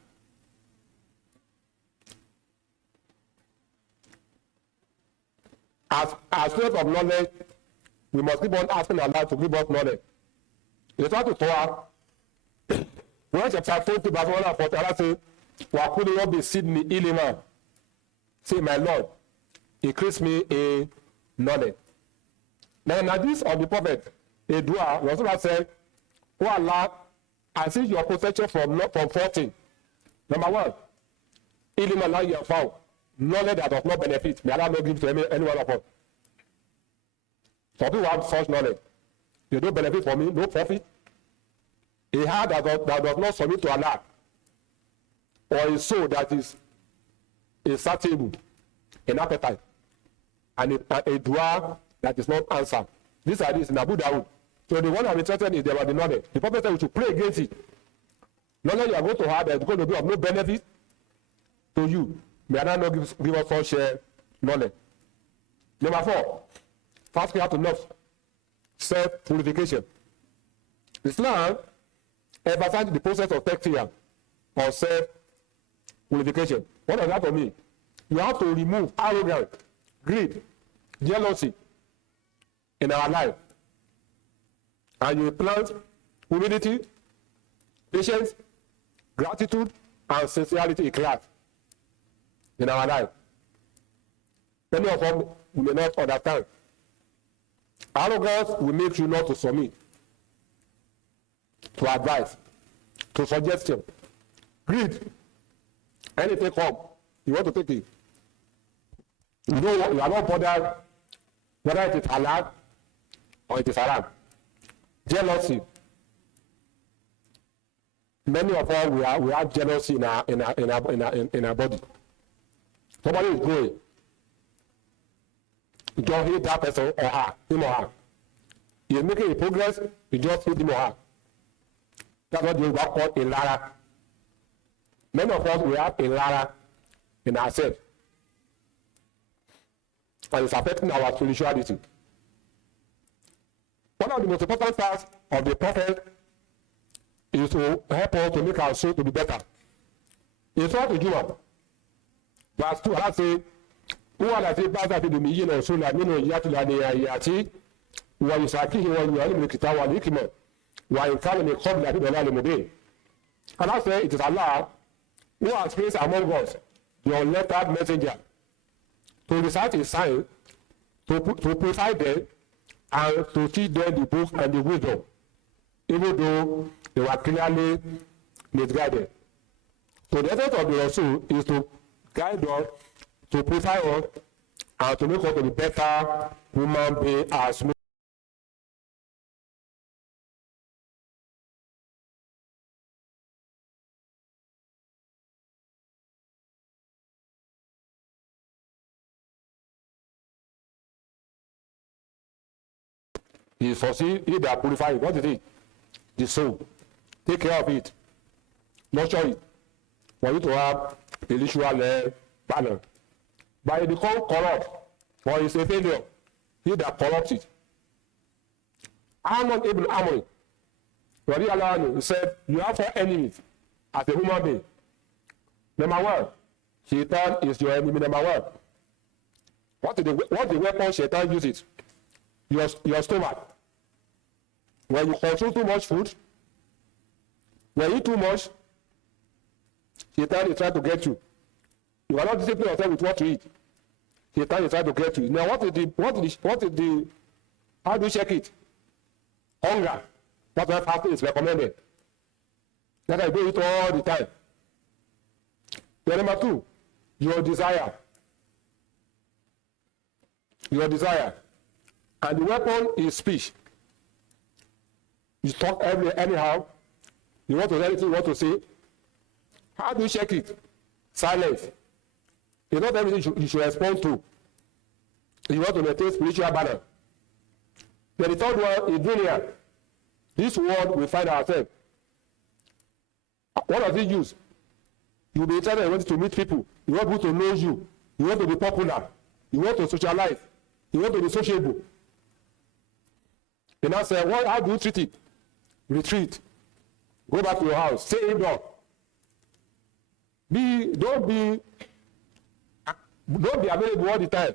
As students of knowledge, we must keep on asking Allah to give us knowledge. In the Torah, when chapter 20, verse 140, Allah says, وَقُلِ رَبِّ سِدْنِي إِلِمًا. Say, my Lord, increase me in knowledge. Now, in the hadith of the prophet, a dua, Rasulullah said, oh Allah, I seek your protection from 14. Number one, ilima la yanfa'u, knowledge that does not benefit. May Allah not give to any one of us. Some people have such knowledge. They don't benefit from me, no profit. A heart that does not submit to Allah, or a soul that is insatiable in appetite, and a dua that is not answered. These are this in Abu Dawud. So the one I'm interested in is about the knowledge. The prophet said we should pray against it. Knowledge you are going to have that is going to be of no benefit to you. May Allah not give us such knowledge. Number 4, first we have to know self-purification. Islam emphasizes the process of taqiyya or self-purification. What does that mean? you have to remove arrogance, greed, jealousy in our life. And you plant humility, patience, gratitude, and sincerity in class in our life. Many of us may not understand. Arrogance will make you not to submit to advice, to suggestion. Greed, anything come, you want to take it. You are not bothered whether it is halal or it is haram. Jealousy. Many of us we have jealousy in our body. Somebody is growing. You just hate that person or her, him or her. He is making a progress, you just hate him or her. That's what you call a lara. Many of us we have a lara in ourselves. And it's affecting our spirituality. One of the most important tasks of the prophet is to help us to make our soul to be better. In Surah Al-Jumu'ah, verse 2, Allah says, هو الذي بعث في الأميين رسولا منهم يتلو آياته ويزكيهم ويعلمهم الكتاب والحكمة وإن كان من قبل لفي ضلال مبين. Allah says, it is Allah who has placed among us the unlettered messenger to recite his sign, to purify them, and to teach them the book and the wisdom, even though they were clearly misguided. So the essence of the Rasul is to guide us, to purify us, and to make us to be better human beings as He foresee he that purifies. What is it? The soul. Take care of it. Nurture it. For you to have spiritual balance. But it becomes corrupt, or it's a failure. He that corrupts it. Amnon ibn Amr, he said, you have 4 enemies as a human being. Number 1, Shaitan is your enemy. Number 1. What the weapon Shaitan uses? Your stomach. When you consume too much food, when you eat too much, Satan is trying to get you. You are not disciplined yourself with what to eat. Satan is trying to get you. Now, what is the how do you check it? Hunger. That's why fasting is recommended. That I do it all the time. Then number 2, your desire. Your desire. And the weapon is speech. You talk anyhow. You want to say anything you want to say. How do you check it? Silence. It's not everything you should respond to. You want to maintain spiritual balance. Then the 3rd one is dunya. This world we find ourselves. What does it use? You'll be interested in wanting to meet people. You want people to know you. You want to be popular. You want to socialize. You want to be sociable. And I say, well, how do you treat it? Retreat. Go back to your house. Stay indoor. Don't be available all the time.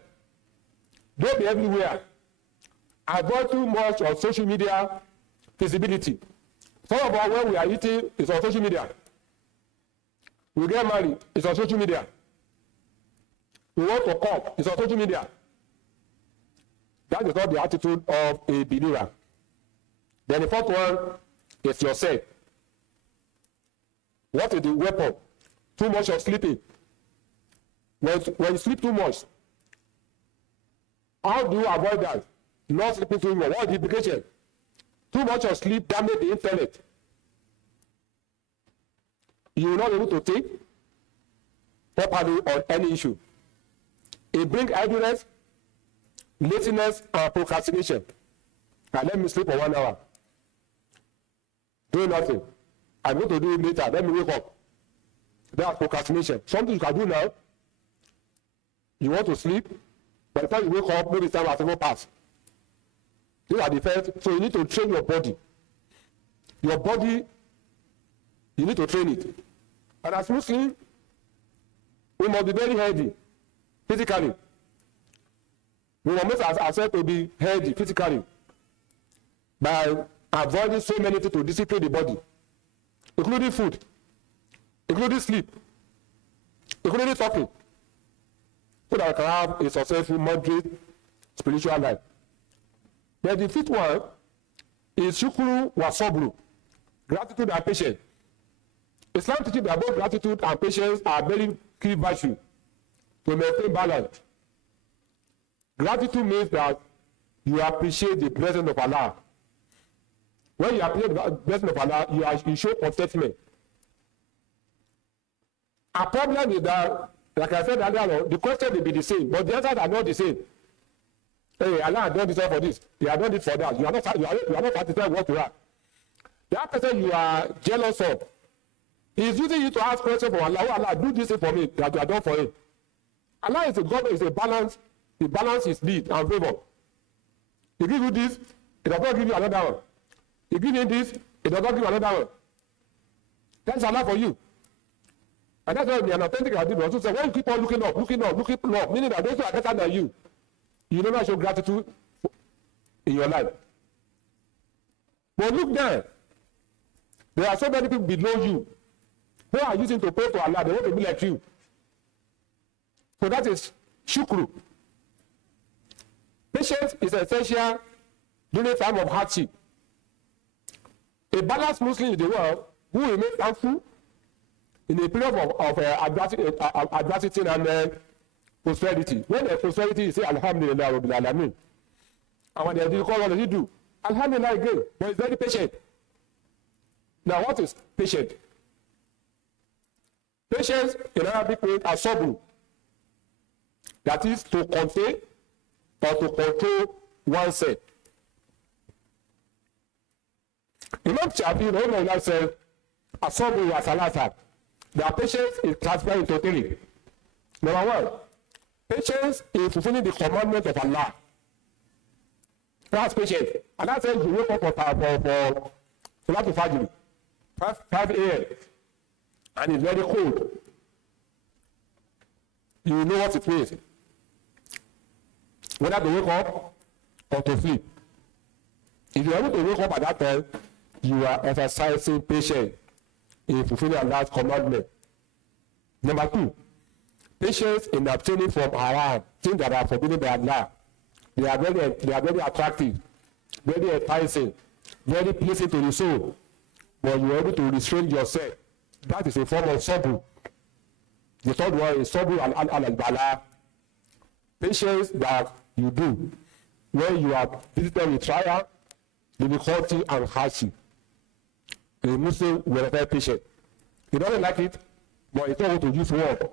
Don't be everywhere. Avoid too much of social media visibility. Some of us, when we are eating, it's on social media. We get married, it's on social media. We want to cook, it's on social media. That is not the attitude of a believer. Then the 4th one is yourself. What is the weapon? Too much of sleeping. When you sleep too much, how do you avoid that? Not sleeping too much. What is the implication? Too much of sleep damages the intellect. You will not be able to think properly on any issue. It brings idleness, laziness, and procrastination. And let me sleep for 1 hour. Do nothing. I'm going to do it later. Let me wake up. That's procrastination. Something you can do now. You want to sleep. By the time you wake up, maybe time has even passed. These are the first. So you need to train your body. Your body, you need to train it. And as Muslims, we must be very healthy. physically. We will make ourselves to be healthy physically by avoiding so many things to discipline the body, including food, including sleep, including talking, so that we can have a successful, moderate spiritual life. Then the fifth one is shukru wa sabru, gratitude and patience. Islam teaches that both gratitude and patience are very key virtues to maintain balance. Gratitude means that you appreciate the blessing of Allah. When you appreciate the blessing of Allah, you show contentment. Our problem is that, like I said earlier on, the question will be the same, but the answers are not the same. Hey, Allah has done this for this. He has done it for that. You are not satisfied with what you are. That person you are jealous of is using you to ask questions for Allah. Oh, Allah, do this thing for me that you have done for him. Allah is a God, is a balance. He balances his need and favor. He gives you this, he does not give you another one. He gives you this, he does not give you another one. That's Allah for you. And that's why the authentic hadith also said, when you keep on looking up, meaning that those who are better than you never show gratitude in your life. But look there. There are so many people below you who are using to pray to Allah. They want to be like you. So that is shukru. Patience is essential during a time of hardship. A balanced Muslim in the world who remains thankful in a period of adversity and prosperity. When there's prosperity, you say Alhamdulillah Rabbil Alameen. And when there's difficult, what does he do? Alhamdulillah again. But he's very patient. Now, what is patient? Patience in Arabic means asabru. That is to contain or to control oneself. Imam Shafi'i said, asabru wa salasa. Their patience is classified into three. Number one, patience is fulfilling the commandment of Allah. That's patience. And that says you wake up for Salatul Fajr, 5 a.m. and it's very cold. You know what it means. Whether to wake up or to sleep. If you are able to wake up at that time, you are exercising patience in fulfilling Allah's commandment. Number two, patience in abstaining from haram, things that are forbidden by Allah. They are very attractive, very enticing, very pleasing to the soul. But you are able to restrain yourself. That is a form of sabr. The third one is sabr al-bala. Patience that you do when you are visited with trial, difficulty, and hardship. A Muslim will require patience. He doesn't like it, but he's not going to use word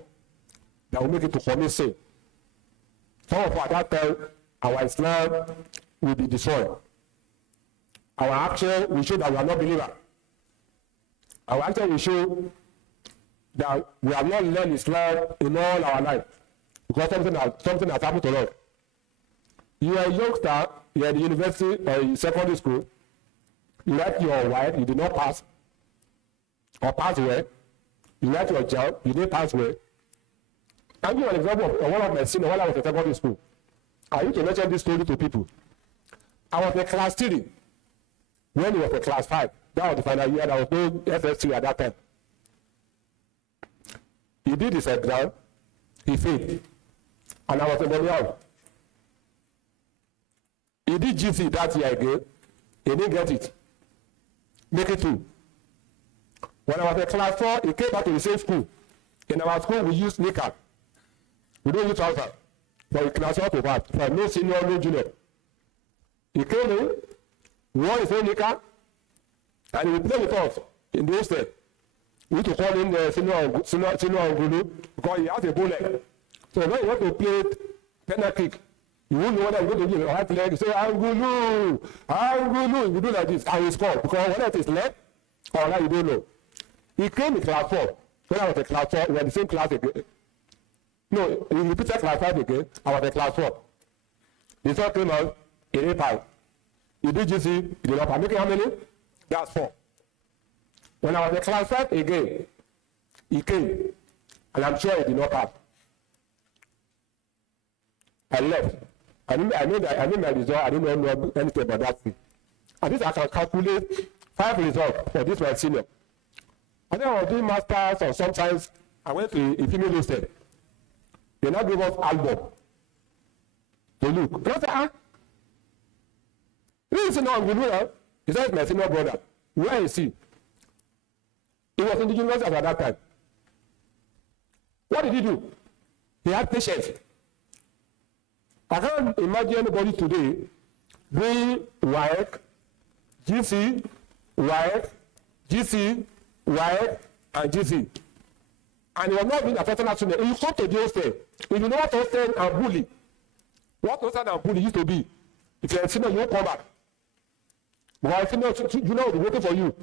that will make it to commit sin. Some of us at that time, our Islam will be destroyed. Our action will show that we are not believers. Our action will show that we have not learned Islam in all our life because something has happened to us. You are a youngster, you are in the university or in secondary school, you like your wife, you did not pass or pass well. You like your job, you didn't pass well. I'll give you an example of one of my seniors while I was in secondary school. I used to mention this story to people. I was in class 3 when he was in class 5. That was the final year. There was no SS3 at that time. He did his exam, he failed, and I was in the house. He did GC that year again, he didn't get it. Make it 2. When I was in class 4, he came back to the same school. In our school, we use knicker. We don't use trouser. But we class 4 to 5. So no senior, no junior. He came in, wore his own knicker, and he played with us in those days. We used to call him the senior Angulu because he has a bullet. So when you want to play penalty kick, you won't know whether you're going to give a right leg. You say, Angulu, Angulu. You do like this, and he score. Because whether it is left or right, you don't know. He came in class 4. When I was in class 4, we were in the same class again. No, he repeated class 5 again. I was in class 4. The third came out, he did 5. He did GC, he did not pass. Making how many? That's 4. When I was in class 5 again, he came, and I'm sure he did not pass. I left. I mean my result. I didn't know anything about that thing. At least I can calculate 5 results for this my senior. And then I was doing masters, or sometimes I went to a female hostel. They now gave us album to look. And I said, this is not good, huh? He said, my senior brother. Where is he? He was in the university at that time. What did he do? He had patience. I can't imagine anybody today doing WAEC, GC, WAEC, GC, WAEC, and GC. And he was not being a professional student. He come to the hostel. If you know what hostel and bully, what hostel and bully used to be, if you're a senior, you won't come back. Because senior, you know, they're waiting for you.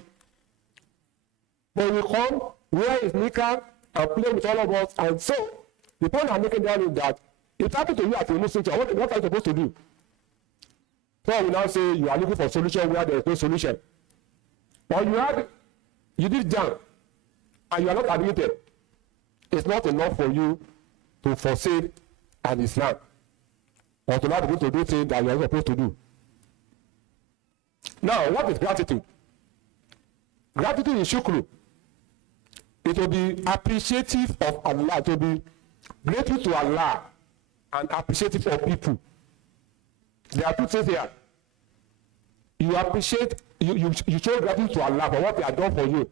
But he will come, wear his knicker, and play with all of us. And so, the point I'm making there is that it happened to you as a Muslim, what are you supposed to do? So we now say you are looking for a solution where there is no solution. Or you did jam, and you are not admitted. It's not enough for you to forsake an Islam, or to not be able to do things that you are not supposed to do. Now, what is gratitude? Gratitude is shukru. It will be appreciative of Allah. It will be grateful to Allah and appreciative of people. There are two things here. You appreciate, you show gratitude to Allah for what He has done for you.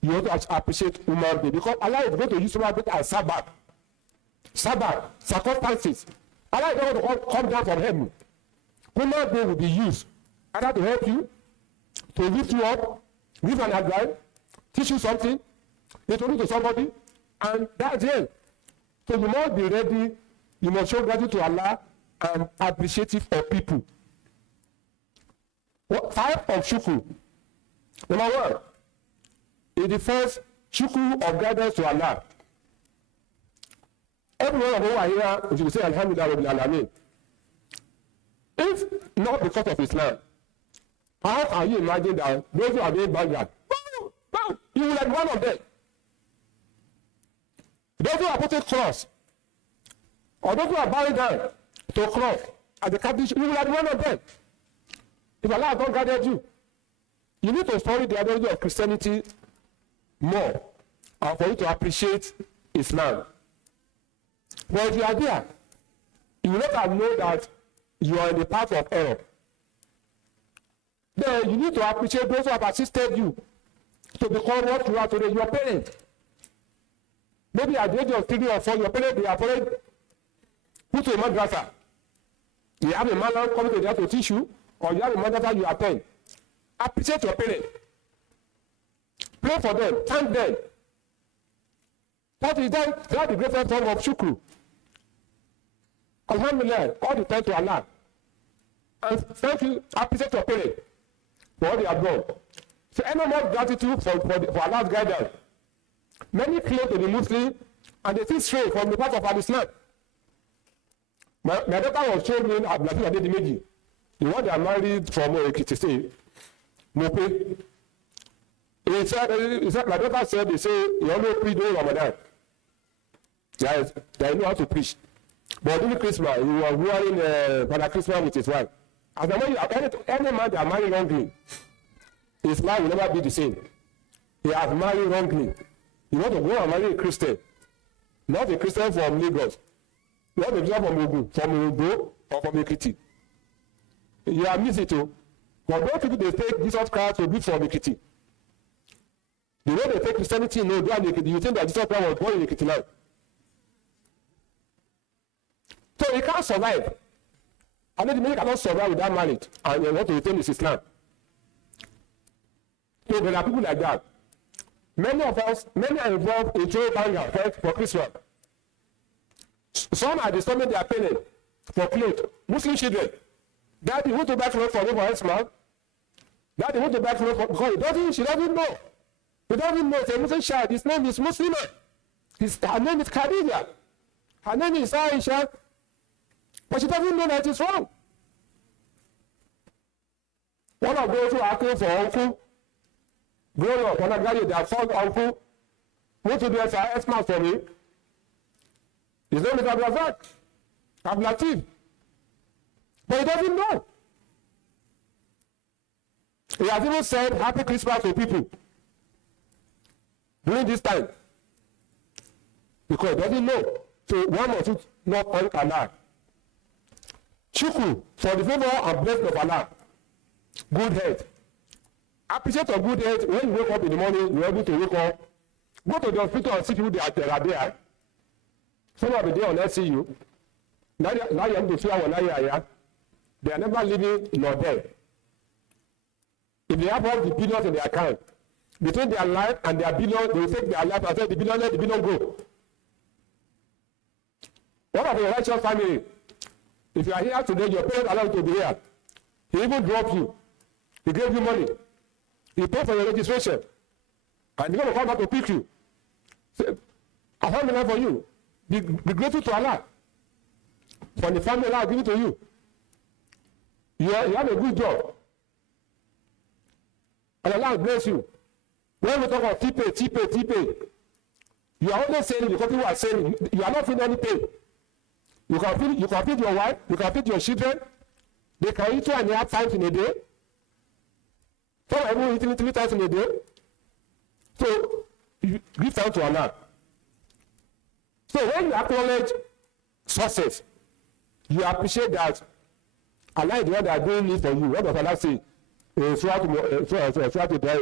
You also appreciate human being, because Allah is going to use human being as sabbath, circumstances. Allah is not going to come down from heaven. Human being will be used either to help you, to lift you up, give an advice, teach you something, introduce you to somebody, and that's it. So you must be ready. You must show gratitude to Allah and appreciative of people. What type of shukru? Number one, is the first shukru of guidance to Allah. Everyone of you are here, if you say Alhamdulillah Rabbil Alameen. If not because of Islam, how can you imagine that those who are doing Baghdad, you will like one of them. Those who are putting cross, or those who are bowing down to cross at the capital, you will like one of them. If Allah has not guided you, you need to study the ideology of Christianity more, and for you to appreciate Islam. But if you are there, you will not have known that you are in the path of error. Then you need to appreciate those who have assisted you to become what you are today, your parents. Maybe at the age of 3 or 4, your parents, they are already put to a madrasa. You have a man coming to there to teach you, or you have a madrasa you attend. Appreciate your parents. Pray for them, thank them. That is the greatest form of shukru. Alhamdulillah, all the time to Allah. And thank you, appreciate your parents for what they have done. So any more gratitude for Allah's guidance. Many claim to be Muslim and they still stray from the path of Al-Islam. My daughter was showing me Abdulaziz Adedimeji, the one that married from Ekiti State, Mope. He said, my daughter said, they say, he always preach during Ramadan. They know how to preach. But during Christmas, he was wearing Father Christmas with his wife. As a man, any man that married wrongly, his life will never be the same. He has married wrongly. You want to go and marry a Christian, not a Christian from Lagos, not a Christian from Ogun, or from Ekiti. You are missing too. But those people, they take Jesus Christ to be from Ekiti. The way they take Christianity in Ogun and Ekiti, you think that Jesus Christ was born in Ekiti now. So he can't survive. And then the man cannot survive without marriage, and they want to retain his Islam. So there are people like that. Many are involved in throwing banger for Christmas. Some are disturbing their parents for clothes. Muslim children. Daddy want to buy clothes for me for X-Man. Daddy want to buy clothes for, because she doesn't know. He doesn't know. It's a Muslim child. His name is Muslim. Her name is Khadija. Her name is Aisha. But she doesn't know that it's wrong. One of those who are asking for uncle, grown up, when I graduate, their son uncle, went to do S-Man for me. His name is Abdulazak. Ablative. But he doesn't know. He has even said Happy Christmas to people during this time. Because he doesn't know. So one must not thank Allah. Shukru for the favor and blessing of Allah. Good health. Appreciate your good health. When you wake up in the morning, you're able to wake up. Go to the hospital and see people that are there. Some of the day on SCU. Now you have to see our they are never living nor dead. If they have all the billions in their account, between their life and their billion, they will take their life and say the billion, let the billion go. What of your righteous family? If you are here today, your parents allow you to be here. He even dropped you. He gave you money. He paid for your registration. And he's going to come back to pick you. Say, Alhamdulillah for you. Be grateful to Allah. For the family Allah give it to you. You have a good job. And Allah bless you. When we talk about T-pay, you are always saying because people are saying you are not feeling any pain. You can feed your wife, you can feed your children. They can eat 2.5 times in a day. Some are even eating 3 times in a day. So you give thanks to Allah. So when you acknowledge success, you appreciate that Allah is the one that is doing it for you. What does Allah say? Surah to die.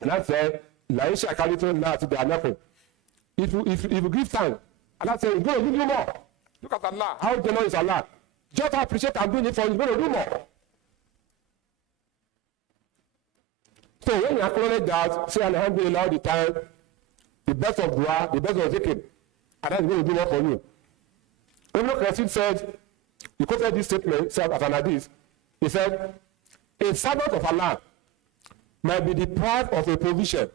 And I said, Laisha Kaliton Nat, they are nothing. If you give thanks, Allah says, He's going to give you more. Look at Allah. How generous is Allah? Just appreciate I'm doing it for you, He's going to do more. So when you acknowledge that, say Alhamdulillah all the time, the best of dua, the best of zikr, Allah is going to do more for you. Ibn Qasim said, he quoted this statement as an hadith. He said, a servant of Allah might be deprived of a provision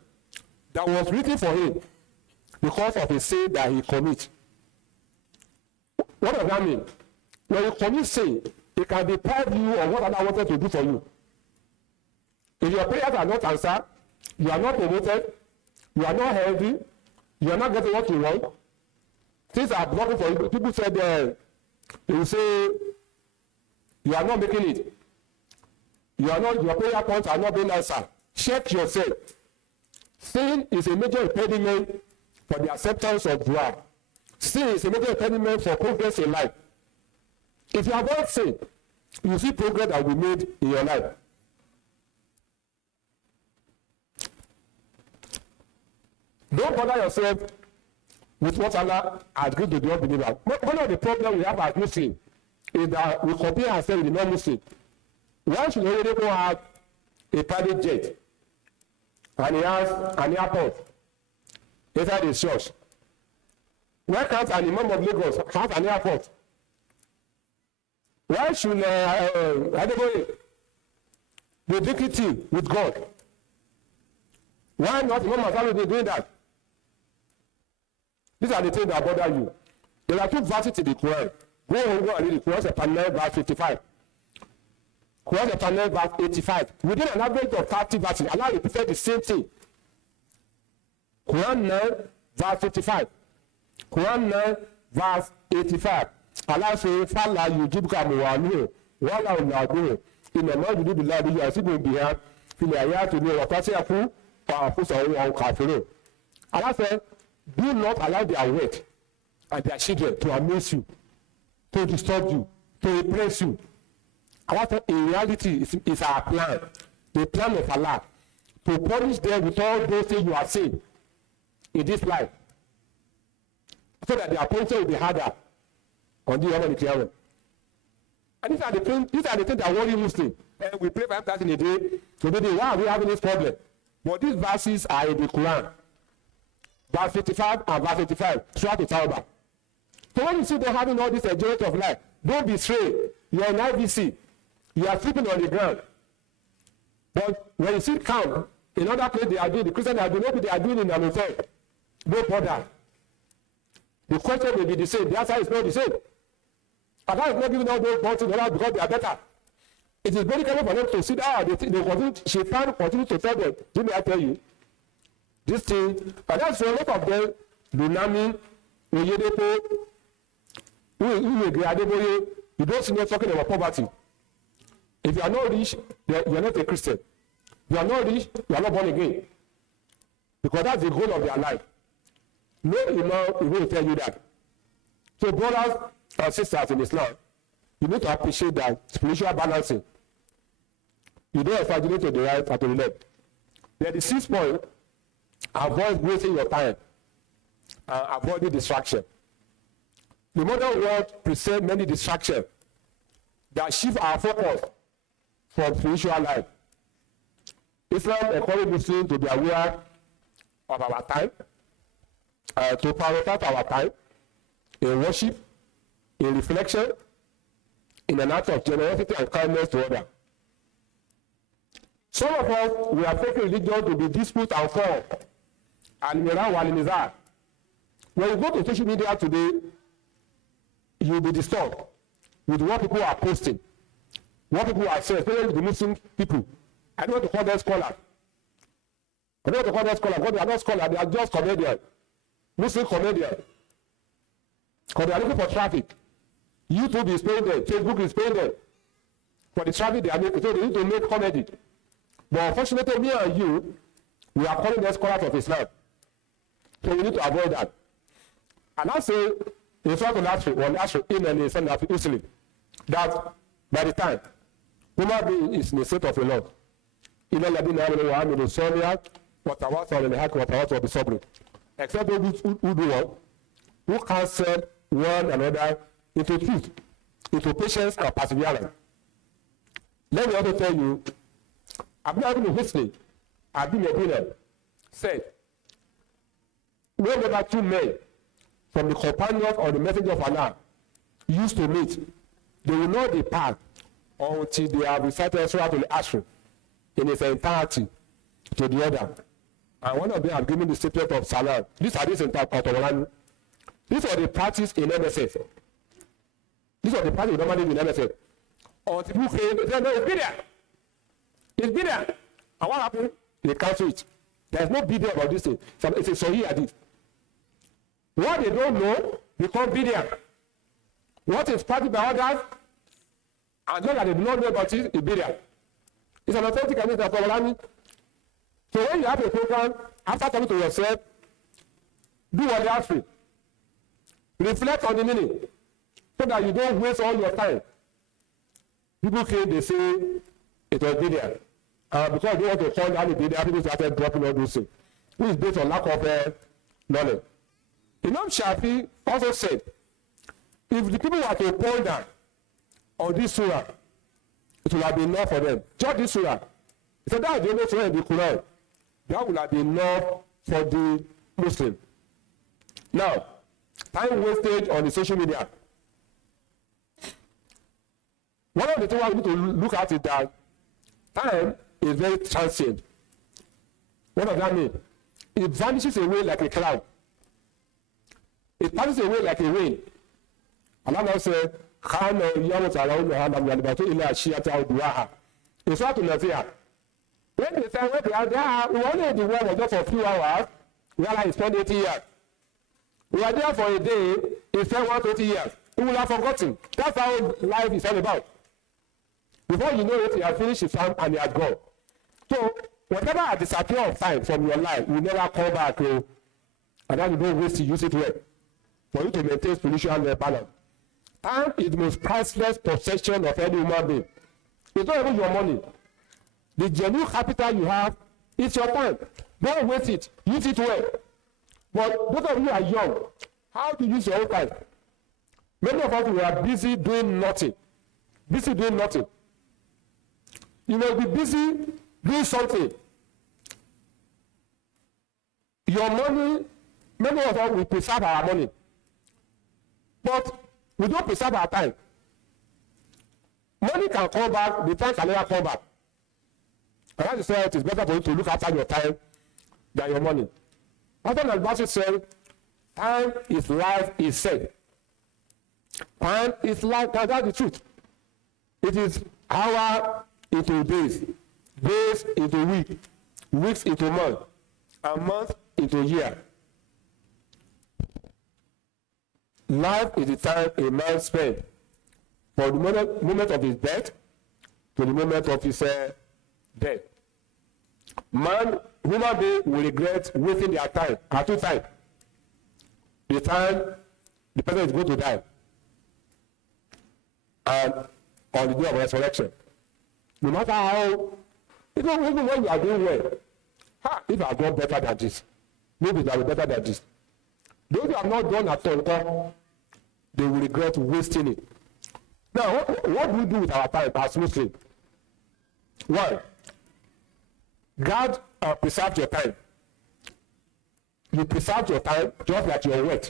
that was written for him because of a sin that he commits. What does that mean? When you commit sin, it can deprive you of what Allah wanted to do for you. If your prayers are not answered, you are not promoted, you are not healthy, you are not getting what you want, things are blocking for you. People said they will say you are not making it. Your prayer points are not being answered. Check yourself. Sin is a major impediment for the acceptance of dua. Sin is a major impediment for progress in life. If you avoid sin, you see progress that will be made in your life. Don't bother yourself with what Allah has given to the unbeliever. One of the problems we have as Muslims is that we compare ourselves with the non-Muslim. Why should Oyedepo have a private jet and he has an airport inside his church? Why can't an Imam of Lagos have an airport? Why should Adeboye be drinking tea with God? Why not Imam Asalamu be doing that? These are the things that bother you. There are 2 verses in the Quran. Go and read the Quran chapter 9 verse 55. Quran chapter 9 verse 85. Within an average of 30 verses, Allah repeated the same thing. Quran 9 verse 55. Quran 9 verse 85. Allah says, Fala yujibuka muwaluhu, wala uladuhu, inna ma yujibu billahi yasibu biha, fil ayati ni wa tasiyaku, wa afusahu wa kafirun. Allah said, do not allow their work and their children to amaze you, to disturb you, to impress you. Allah said, in reality, it's our plan, the plan of Allah, to punish them with all those things you are saying in this life, so that their punishment will be harder on the other Qiyamah. And these are the things that worry Muslims. And we pray 5 times in a day. Today, why are we having this problem? But these verses are in the Quran. Verse 55 and verse 85. Surah At-Tawbah. So when you see them having all this enjoyment of life, don't be afraid. You are in IVC. You are sleeping on the ground. But when you sit calm, in other place they are doing, the Christians are doing what they are doing in an hotel. Don't bother. The question may be the same. The answer is not the same. Allah is not giving all those bonds to the Lord because they are better. It is very common for them to sit down. They continue, Shaitan continue to tell them, didn't I tell you? This thing, and that's for a lot of them, Lunami, Oyedepo, You don't see them talking about poverty. If you are not rich, you are not a Christian. If you are not rich, you are not born again. Because that's the goal of their life. No imam is going to tell you that. So brothers and sisters in Islam, you need to appreciate that spiritual balancing. You don't exaggerate to the right or to the left. Then the sixth point, avoid wasting your time and avoid the distraction. The modern world presents many distractions that shift our focus from spiritual life. Islam encourages Muslims to be aware of our time, to prioritize our time in worship, in reflection, in an act of generosity and kindness to others. Some of us, we are taking religion to be dispute and fall. And when you go to social media today, you'll be disturbed with what people are posting, what people are saying, especially the Muslim people. I don't want to call them scholars. I don't want to call them scholars because they are not scholars, they are just comedians, Muslim comedians. Because they are looking for traffic. YouTube is paying them, Facebook is paying them for the traffic they are making, so they need to make comedy. But unfortunately, me and you, we are calling them scholars of Islam. So we need to avoid that. And I say, in Surah Al-Asr, in an Islam Muslim, that by the time human being is in the state of a Lord, except those who do what? Who counsel one another into truth, into patience and perseverance. Let me also tell you, Abdullah ibn Husni, Abdul Medina, said, whenever two men from the companions or the messenger of Allah used to meet, they will not depart until they have recited Surah Al-Asr in its entirety to the other. And one of them have given the statement of Salam. These are this entire. These are the practice in MSF. These are the practice normally in MSF. Until people came, they said, no, it's bid'ah. It's bid'ah. And what happened? They cancel it. There's no bid'ah about this thing. It's a Sahih hadith. What they don't know becomes bid'ah. What is practiced by others, and not that they do not know about it, is bid'ah. It's an authentic hadith of Al-Qur'an. So when you have a program, after talking to yourself, do what they ask you. Reflect on the meaning, so that you don't waste all your time. People came, they say it was bid'ah. Because they want to call down the bid'ah, people started dropping all those things, which is based on lack of knowledge. Imam Shafi also said, if the people were to ponder on this surah, it would have been enough for them. Just this surah. He said that's the only surah in the Quran. That would have been enough for the Muslim. Now, time wastage on the social media. One of the things we need to look at is that time is very transient. What does that mean? It vanishes away like a cloud. It passes away like a rain. Allah now said, it's not to Nazir. When they say, we only in the world just for a few hours, we are like spend 80 years. We are there for a day, it's 120 years. We will have forgotten. That's how life is all about. Before you know it, you have finished his time and he has gone. So, whatever has disappeared of time from your life, will never come back. And then you don't waste to use it well. For you to maintain spiritual balance. Time is the most priceless possession of any human being. It's not even your money. The genuine capital you have is your time. Don't waste it. Use it well. But those of you who are young, how to use your own time? Many of us we are busy doing nothing. Busy doing nothing. You may be busy doing something. Your money, many of us we preserve our money. But we don't preserve our time. Money can come back, the time can never come back. And that is why it is better for you to look after your time than your money. After the Bible said, time is life is said. Time is life, that's the truth. It is hour into days, days into week, weeks into month, and month into year. Life is the time a man spends from the moment of his death to the moment of his death. Human being will regret wasting their time at two times. The time the person is going to die and on the day of resurrection. No matter how, even when you are doing well, if I have done better than this, maybe I will be better than this. Those who have not done at all, they will regret wasting it. Now, what do we do with our time as Muslims? One, God preserves your time. You preserve your time just like your wealth.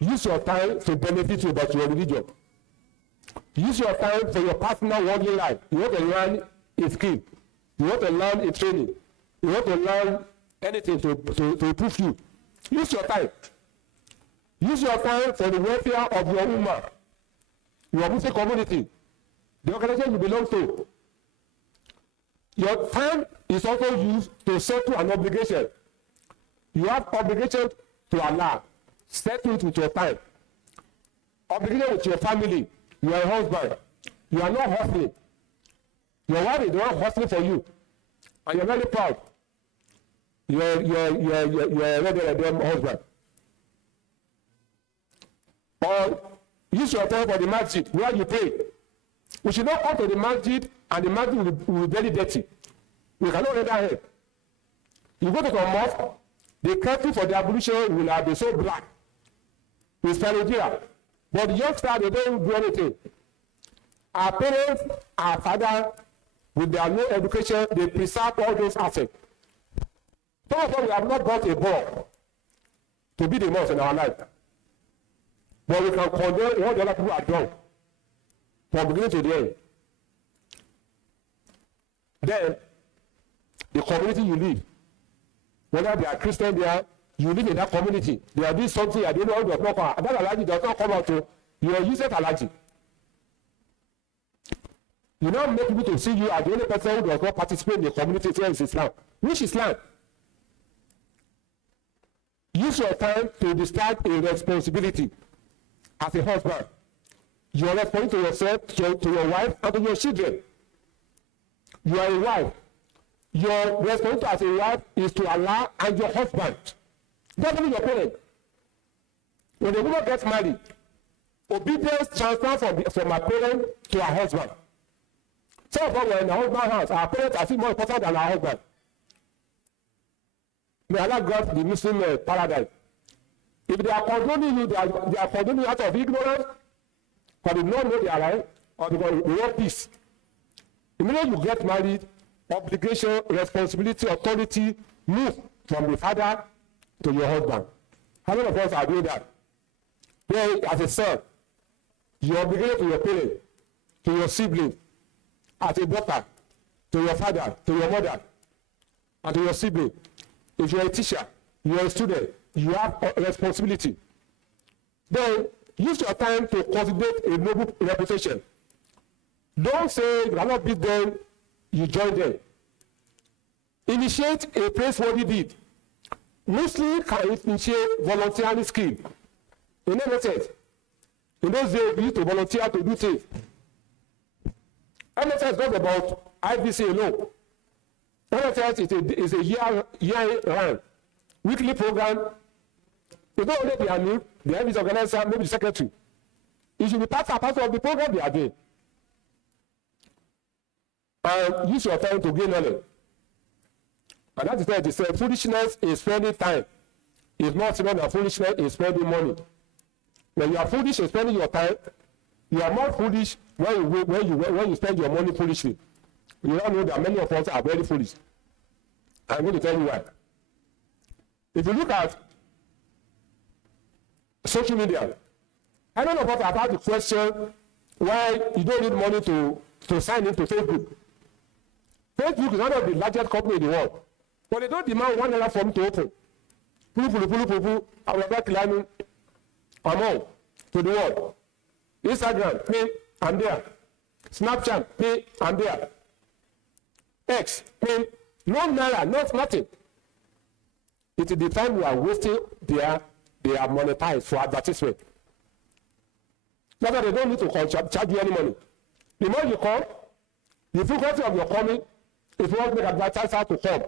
Use your time to benefit you about your religion. Use your time for your personal worldly life. You want to learn a skill. You want to learn a training. You want to learn anything to improve you. Use your time. Use your time for the welfare of your ummah, your Muslim community, the organization you belong to. Your time is also used to settle an obligation. You have obligation to Allah. Settle it with your time. Obligation with your family. You are a husband. You are not hustling. Your wife is not hustling for you. And you're very proud. You're a regular husband. Or use your time for the masjid where you pray. We should not come to the masjid and the masjid will be very dirty. We cannot let that happen. You go to the mosque, the curtain for the ablution will be so black. It's Nigeria. But the youngsters, they don't do anything. Our parents, our father, with their low education, they preserve all those assets. Some of us, we have not bought a ball to be the most in our life. But we can condemn what the other people have done from beginning to the end. Then, the community you live, whether they are Christian there, you live in that community. They are doing something that they know does not come out. That allergy does not come out to your useless allergy. You now make people to see you as the only person who does not participate in the community here is Islam. Which Islam? Use your time to discharge a responsibility as a husband. You are responsible to yourself, to your wife, and to your children. You are a wife. Your responsibility as a wife is to Allah and your husband. Not only your parents. When a woman gets married, obedience transfers from her parent to her husband. Some of us were in our husband's house. Our parents are still more important than our husband. May Allah grant the Muslim paradise. If they are condoning you, they are condoning you out of ignorance, because they don't know their right, or because they want peace. Immediately you get married, obligation, responsibility, authority move from the father to your husband. How many of us are doing that? Then, as a son, you are obligated to your parents, to your siblings, as a daughter, to your father, to your mother, and to your sibling. If you are a teacher, you are a student, you have a responsibility. Then use your time to cultivate a noble reputation. Don't say you cannot beat them, you join them. Initiate a praiseworthy deed. Muslims can initiate volunteering scheme. In any sense, in those days we used to volunteer to do things. NSS is not about IBC alone. NSS is a year round, weekly program. It's not only the AMIR, the MV's organizer, maybe the secretary. It should be part of the program they are doing. And use your time to gain knowledge. And that is why they say foolishness is spending time. It's not even a foolishness is spending money. When you are foolish in spending your time, you are more foolish when you spend your money foolishly. You don't know that many of us are very foolish. I'm going to tell you why. If you look at social media, I don't know if I've had the question why you don't need money to sign into Facebook. Facebook is one of the largest companies in the world. But they don't demand $1 for me to open. I will be climbing among to the world. Instagram, me, I'm there. Snapchat, me, I'm there. X, me, no naira, not nothing. It is the time we are wasting there they are monetized for advertisement. That's why they don't need to charge you any money. The more you come, the frequency of your coming is what makes advertisers to come.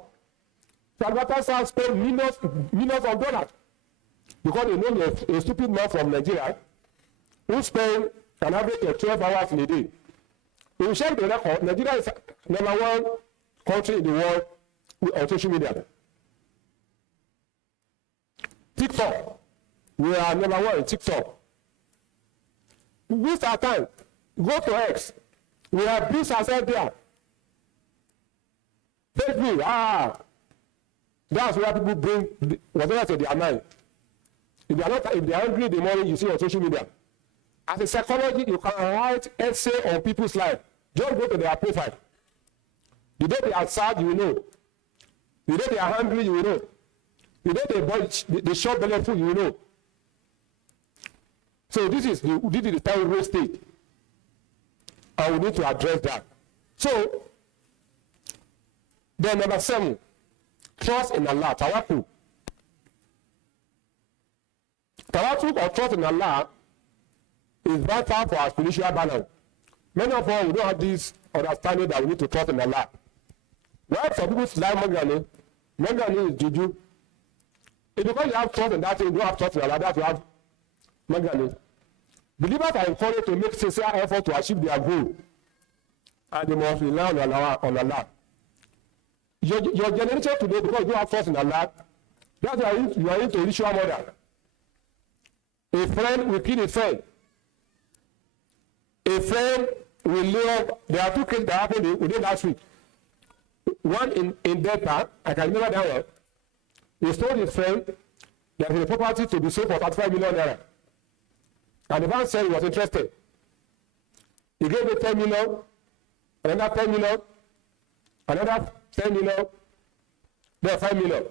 So advertisers spend millions of dollars because they know a stupid man from Nigeria who spend an average of 12 hours in a day. If you check the record, Nigeria is #1 country in the world on social media. TikTok, we are #1 in TikTok. We waste our time. Go to X. We have built ourselves there. Facebook, that's where people bring whatever they are mind. If they are hungry in the morning, you see on social media. As a psychologist, you can write essay on people's life. Just go to their profile. The day they are sad, you will know. The day they are hungry, you will know. The day they short belly food, you will know. So this is the time we state. And we need to address that. So, then number 7, trust in Allah, tawakkul. Tawakkul or trust in Allah is vital for our spiritual balance. Many of us, we don't have this understanding that we need to trust in Allah. Well, some people like Mangani is juju. It's because you have trust in that thing, you don't have trust in Allah, that you have Mangani. Believers are encouraged to make sincere effort to achieve their goal. And they must rely on Allah. Your generation today, because you don't have trust in Allah, that's why you are into ritual murder. A friend will kill a friend. A friend will live. There are 2 cases that happened within last week. One in Delta, I can remember that one. He told his friend that his property to be sold for 35 million naira. And the man said he was interested. He gave me 10 million, another 10 million, another 10 million, then 5 million.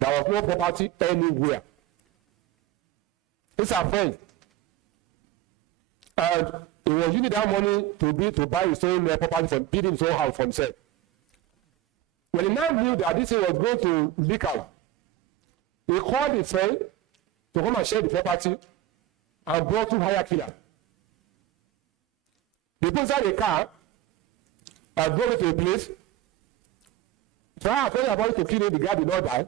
There was no property anywhere. It's our friend. And he was using that money to buy his own property from building his own house for himself. When he now knew that this thing was going to leak out, he called his friend to come and share the property and brought 2 hire killers. They put inside the car and drove it to a place. Try and tell about it to kill him, the guy did not die.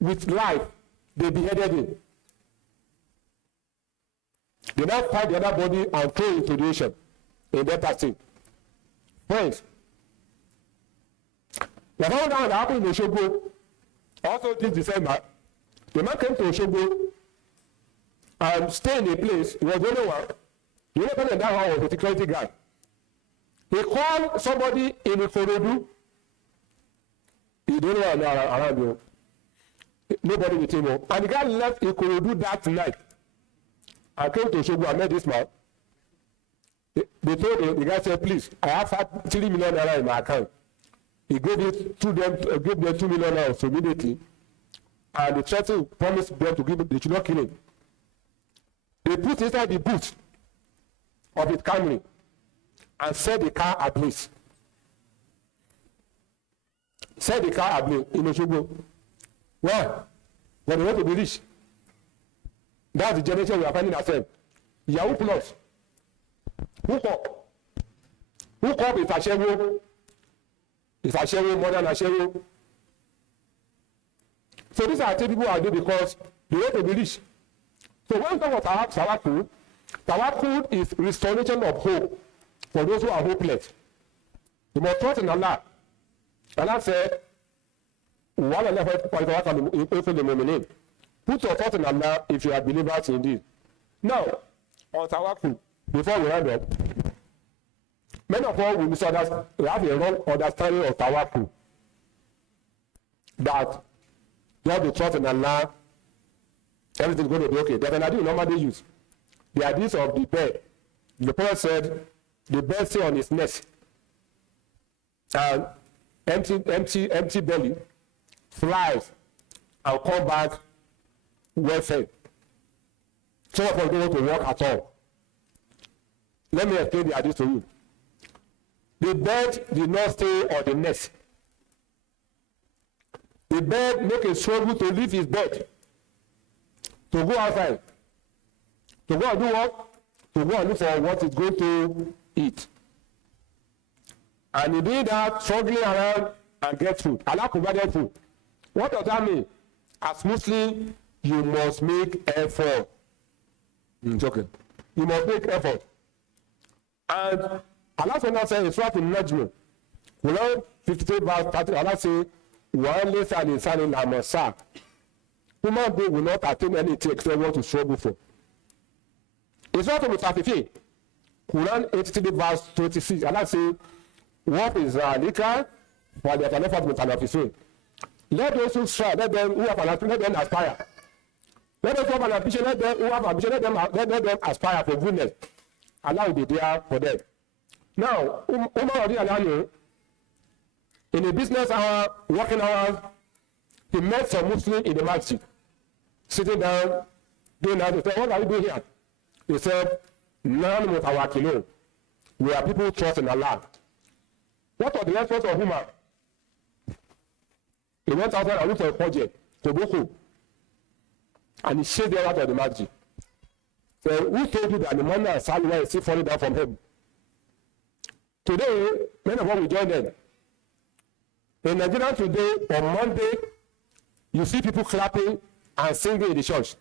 With life, they beheaded him. They now find the other body and throw it into the ocean in Delta State. Friends, the whole down that happened in Osogbo, also this December, the man came to Osogbo and stayed in a place. He was the only one. The only person in that house was a security guard. He called somebody in Ikorodu. He didn't know around you. Nobody with him. And the guy left Ikorodu that night. I came to Osogbo, I met this man. They told him, the guy said, please, I have 3 million naira in my account. He gave it to them, gave them 2 million naira immediately. And the threatened promised them to give him, they should not kill him. They put inside the boot of his Camry and set the car ablaze. Set the car ablaze in Osogbo. Why? When they want to be rich. That's the generation we are finding ourselves. Yahoo plus. Hook up. Hook up is Ashewo. It's Ashewo more than Ashewo. So these are the people who are doing because they want to be rich. So when we talk about tawakkul, tawakkul is restoration of hope for those who are hopeless. You must trust in Allah. Allah said, put your trust in Allah if you are believers indeed. Now, on tawakkul, before we round up, many of us we have a wrong understanding of tawakkul. That just be trust in Allah, everything is going to be okay. There's an idea we normally use. The idea of the bed. The Prophet said, the bed stay on its nest. And empty belly, flies, and come back well fed. Some of us don't want to work at all. Let me explain the idea to you. The bird did not stay on the nest. The bird make a struggle to leave his bed. to go outside, to go and do what? To go and look for what he's going to eat. And he did that, struggling around and get food. Allah provided food. What does that mean? As Muslim, you must make effort. Okay. You must make effort. And Allah said in Surah Al-Najm, Quran 53 verse 30, Allah says, "One lesson is in Amasa." Human being will not attain anything except what to struggle for. In Surah Al-Mutaffifin, Quran 83 verse 26, Allah says, "What is Zalika for the Tanafat Mutanafisun?" Let those who strive, let them who have an ambition, let them aspire. Let those who have an ambition, let them who have ambition, let them aspire for goodness. Allah will be there for them. Now, Umar radiallahu in a business hour, working hours, he met some Muslim in the masjid, sitting down, doing that. He said, "What are you doing here?" He said, "None with our kilo. We are people who trust in Allah." What was the response of Umar? He went outside and looked for a project, Toboko, and he shaved them out of the masjid. So, who told you that the money and salary is still falling down from him? Today, many of us will join them. In Nigeria today, on Monday, you see people clapping and singing in the church.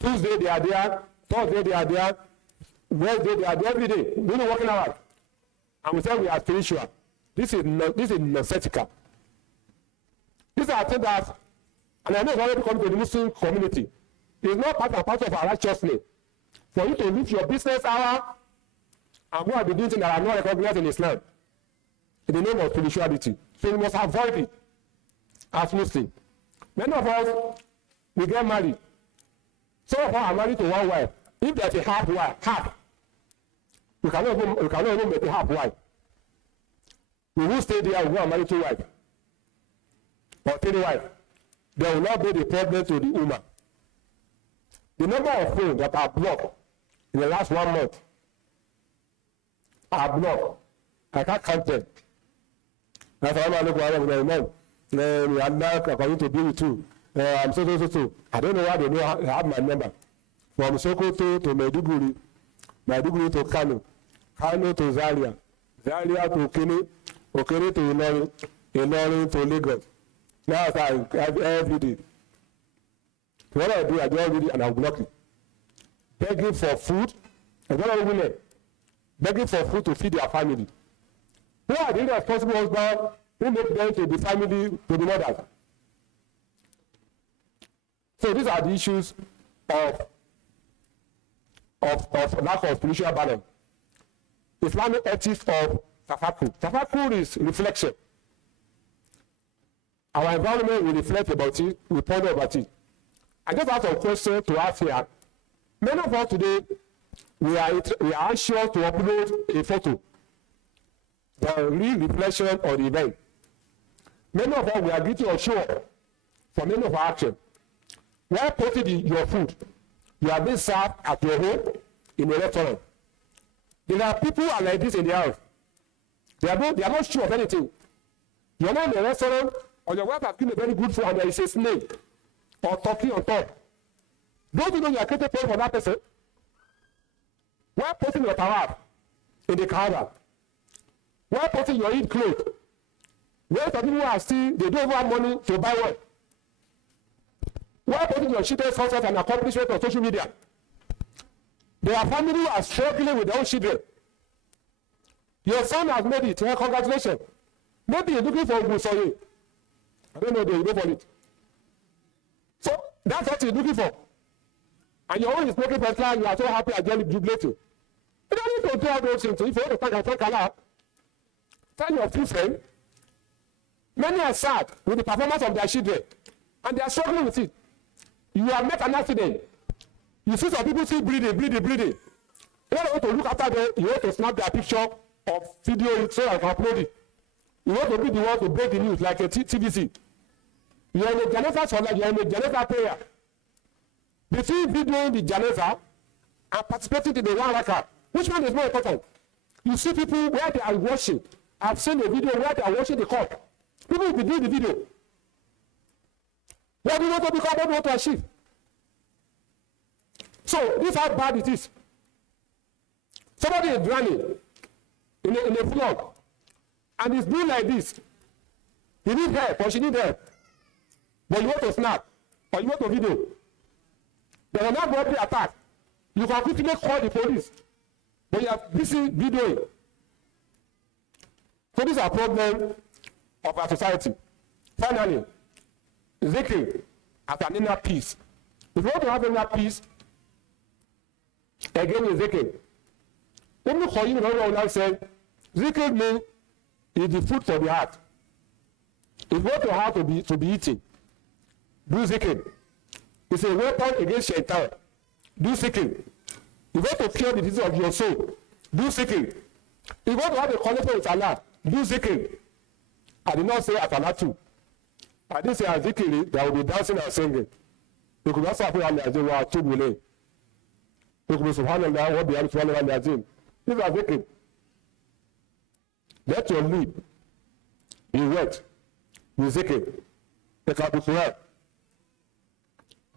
Tuesday they are there, Thursday they are there, Wednesday they are there every day, really working hours. And we say we are spiritual. This is nonsensical. These are things that, and I know it's already come to the Muslim community. It's not part and parcel of our righteousness. For you to leave your business hour and go and be doing things that are not recognized in Islam in the name of spirituality. So we must avoid it as Muslims. Many of us, we get married. Some of us are married to one wife. If there's a half wife, we cannot even make a half wife. We will stay there and go and marry two wives or three wives. There will not be the problem to the Ummah. The number of phones that are blocked in the last 1 month are blocked. I can't count them. Asalamu Alaikum. We are now going to be with you. I'm so. I don't know why they have my number. From Sokoto to Maiduguri, Maiduguri to Kano, Kano to Zaria, Zaria to Okene, Okene to Ilorin, Ilorin to Lagos. Now every day. What I do, I just read it and I'll block it. Begging for food, and what are women? Begging for food to feed their family. Who are the irresponsible husbands who make them to the family, to the mothers? So these are the issues of lack of spiritual balance. Islamic ethics of tafakkur. Tafakkur is reflection. Our environment will reflect about it, we ponder about it. I just have some questions to ask here. Many of us today, we are anxious to upload a photo, the real reflection of the event. Many of us, we are guilty of show for many of our actions. While posting your food, you are being served at your home in a restaurant. There are people who are like this in the house. They are not sure of anything. You are not in a restaurant, or your wife has given a very good food and there is a snake or turkey on top. Don't you know you are created for that person? While posting your tawaf in the Kaaba, while posting your Eid clothes, where some people are still, they don't have money to buy one. While posting your children's success and accomplishment on social media, there are families who are struggling with their own children. Your son has made it. Well, congratulations. Maybe you're looking for Gusoye. I don't know, they go for it. So that's what you're looking for. And your own is making first line, you are so happy and jubilating. You don't need to do all those things. If you want to thank Allah, tell your few friends. Many are sad with the performance of their children, and they are struggling with it. You have met an accident. You see some people still breathing. You don't want to look after them. You want to snap their picture or video it so I can upload it. You want to be the one to break the news like a TVC. You are in a janazah salah, you are in a janazah prayer. Between videoing the janazah and participating in the one rakah, which one is more important? You see people where they are watching. I've seen a video where they are watching the court. People will be doing the video. What do you want to become? What do you want to achieve? So this is how bad it is. Somebody is drowning in a flood, and he's doing like this. He needs help or she needs help. But you want to snap or you want to video. There is not robbery attack. You can quickly call the police, but you are busy videoing. So these are problems of our society. Finally, zikr as an inner peace. If you want to have inner peace, again is zikr. Ibn Qayyim Rahimahullah said, zikr means is the food for the heart. If you want your heart to be eaten, do zikr. It's a weapon against shaitan. Do zikr. If you want to cure the disease of your soul, do zikr. If you want to have a connection with Allah, do zikr. I did not say asalatu. I didn't say zikr, there will be dancing and singing. You could also have Allah as wa tubule. You could be subhanallah wa bihamdihi subhanallah al-azim. These are zikr. Let your lip be wet with zikr. It can be Quran.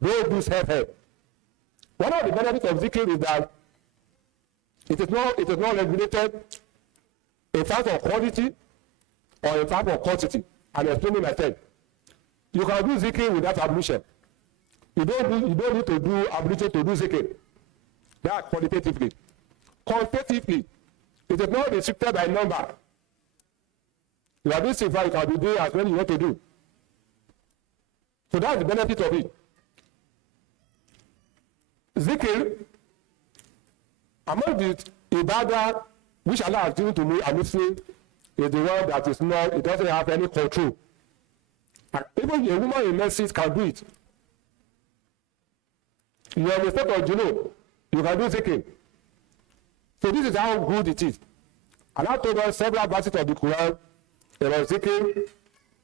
Don't do self-help. One of the benefits of zikr is that it is not regulated in terms of quality or in terms of quantity. I'm explaining myself. You can do zikr without ablution. You don't need to do ablution to do zikr. That qualitatively. Quantitatively, it is not restricted by number. You are doing silver, you can be doing as many you want to do. So that's the benefit of it. Zikr, among the ibadah which Allah has given to me, a Muslim, is the one that is not, it doesn't have any control. And even a woman in menses can do it. You are in a state of junub, you can do zikr. So this is how good it is. Allah told us several verses of the Quran about zikr,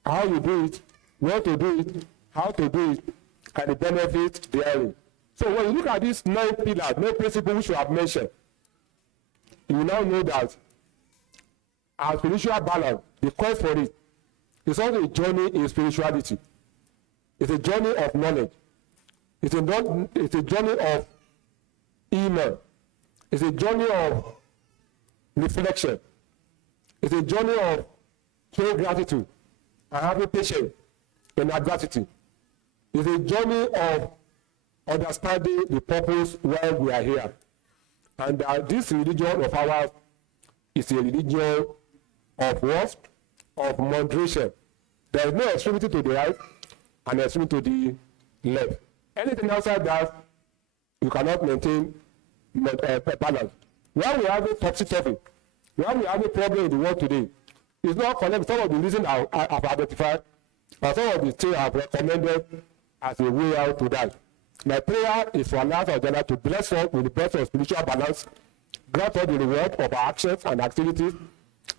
how you do it, when to do it, how to do it, and the benefits therein. So when you look at these 9 pillars, 9 principles which we have mentioned, you will now know that our spiritual balance, the quest for it, is also a journey in spirituality. It's a journey of knowledge. It's a journey of iman. It's a journey of reflection. It's a journey of showing gratitude and having patience in adversity. It's a journey of understanding the purpose why we are here. And this religion of ours is a religion of what? Of moderation. There is no extremity to the right and extremity to the left. Anything outside that, you cannot maintain balance. When we have a topsy-turvy, when we have a problem in the world today, it's not connected. Some of the reasons I have identified, and some of the things I have recommended as a way out to that. My prayer is for Allah to bless us with the best of spiritual balance, grant us the reward of our actions and activities,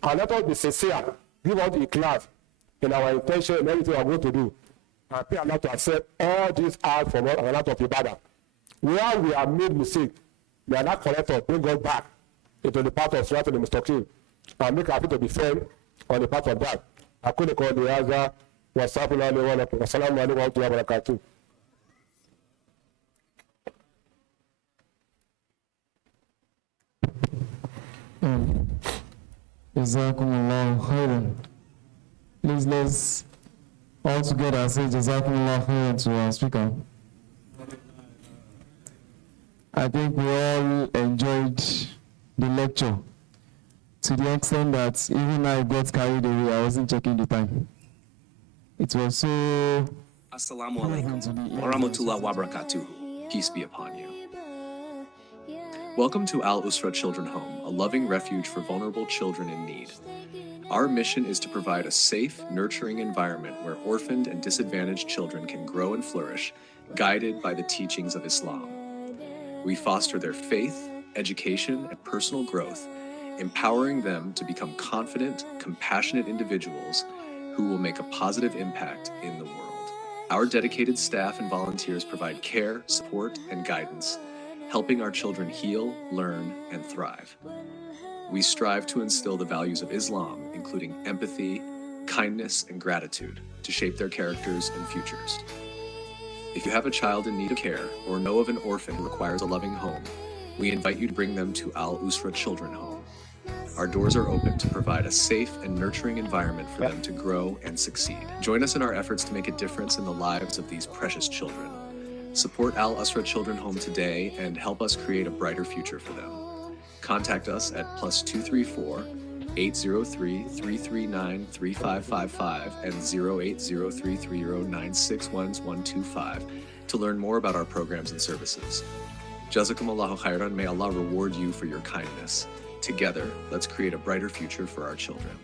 and let us be sincere, give us the class in our intention and everything we are going to do, and pray Allah to accept all these acts from us and Allah of ibadah. Where we have made mistake, may Allah correct us, bring us back into the path of Sirat al-Mustaqim, and make our feet to be firm on the path of that. أقول قولي هذا وأستغفر الله لي ولكم والسلام عليكم ورحمة الله وبركاته. Jazakumullah khairan. Please let's all together say Jazakumullah khairan to our speaker. I think we all enjoyed the lecture to the extent that even I got carried away. I wasn't checking the time. It was so. Asalamu Alaikum. Waramatullah, wabaraktuh. Peace be upon you. Welcome to Al-Usrah Children Home, a loving refuge for vulnerable children in need. Our mission is to provide a safe, nurturing environment where orphaned and disadvantaged children can grow and flourish, guided by the teachings of Islam. We foster their faith, education, and personal growth, empowering them to become confident, compassionate individuals who will make a positive impact in the world. Our dedicated staff and volunteers provide care, support, and guidance, helping our children heal, learn, and thrive. We strive to instill the values of Islam, including empathy, kindness, and gratitude, to shape their characters and futures. If you have a child in need of care or know of an orphan who requires a loving home, we invite you to bring them to Al-Usrah Children Home. Our doors are open to provide a safe and nurturing environment for them to grow and succeed. Join us in our efforts to make a difference in the lives of these precious children. Support Al-Usrah Children Home today and help us create a brighter future for them. Contact us at +234 803-339-3555 and 08033096125 to learn more about our programs and services. Jazakumullahu khairan, may Allah reward you for your kindness. Together, let's create a brighter future for our children.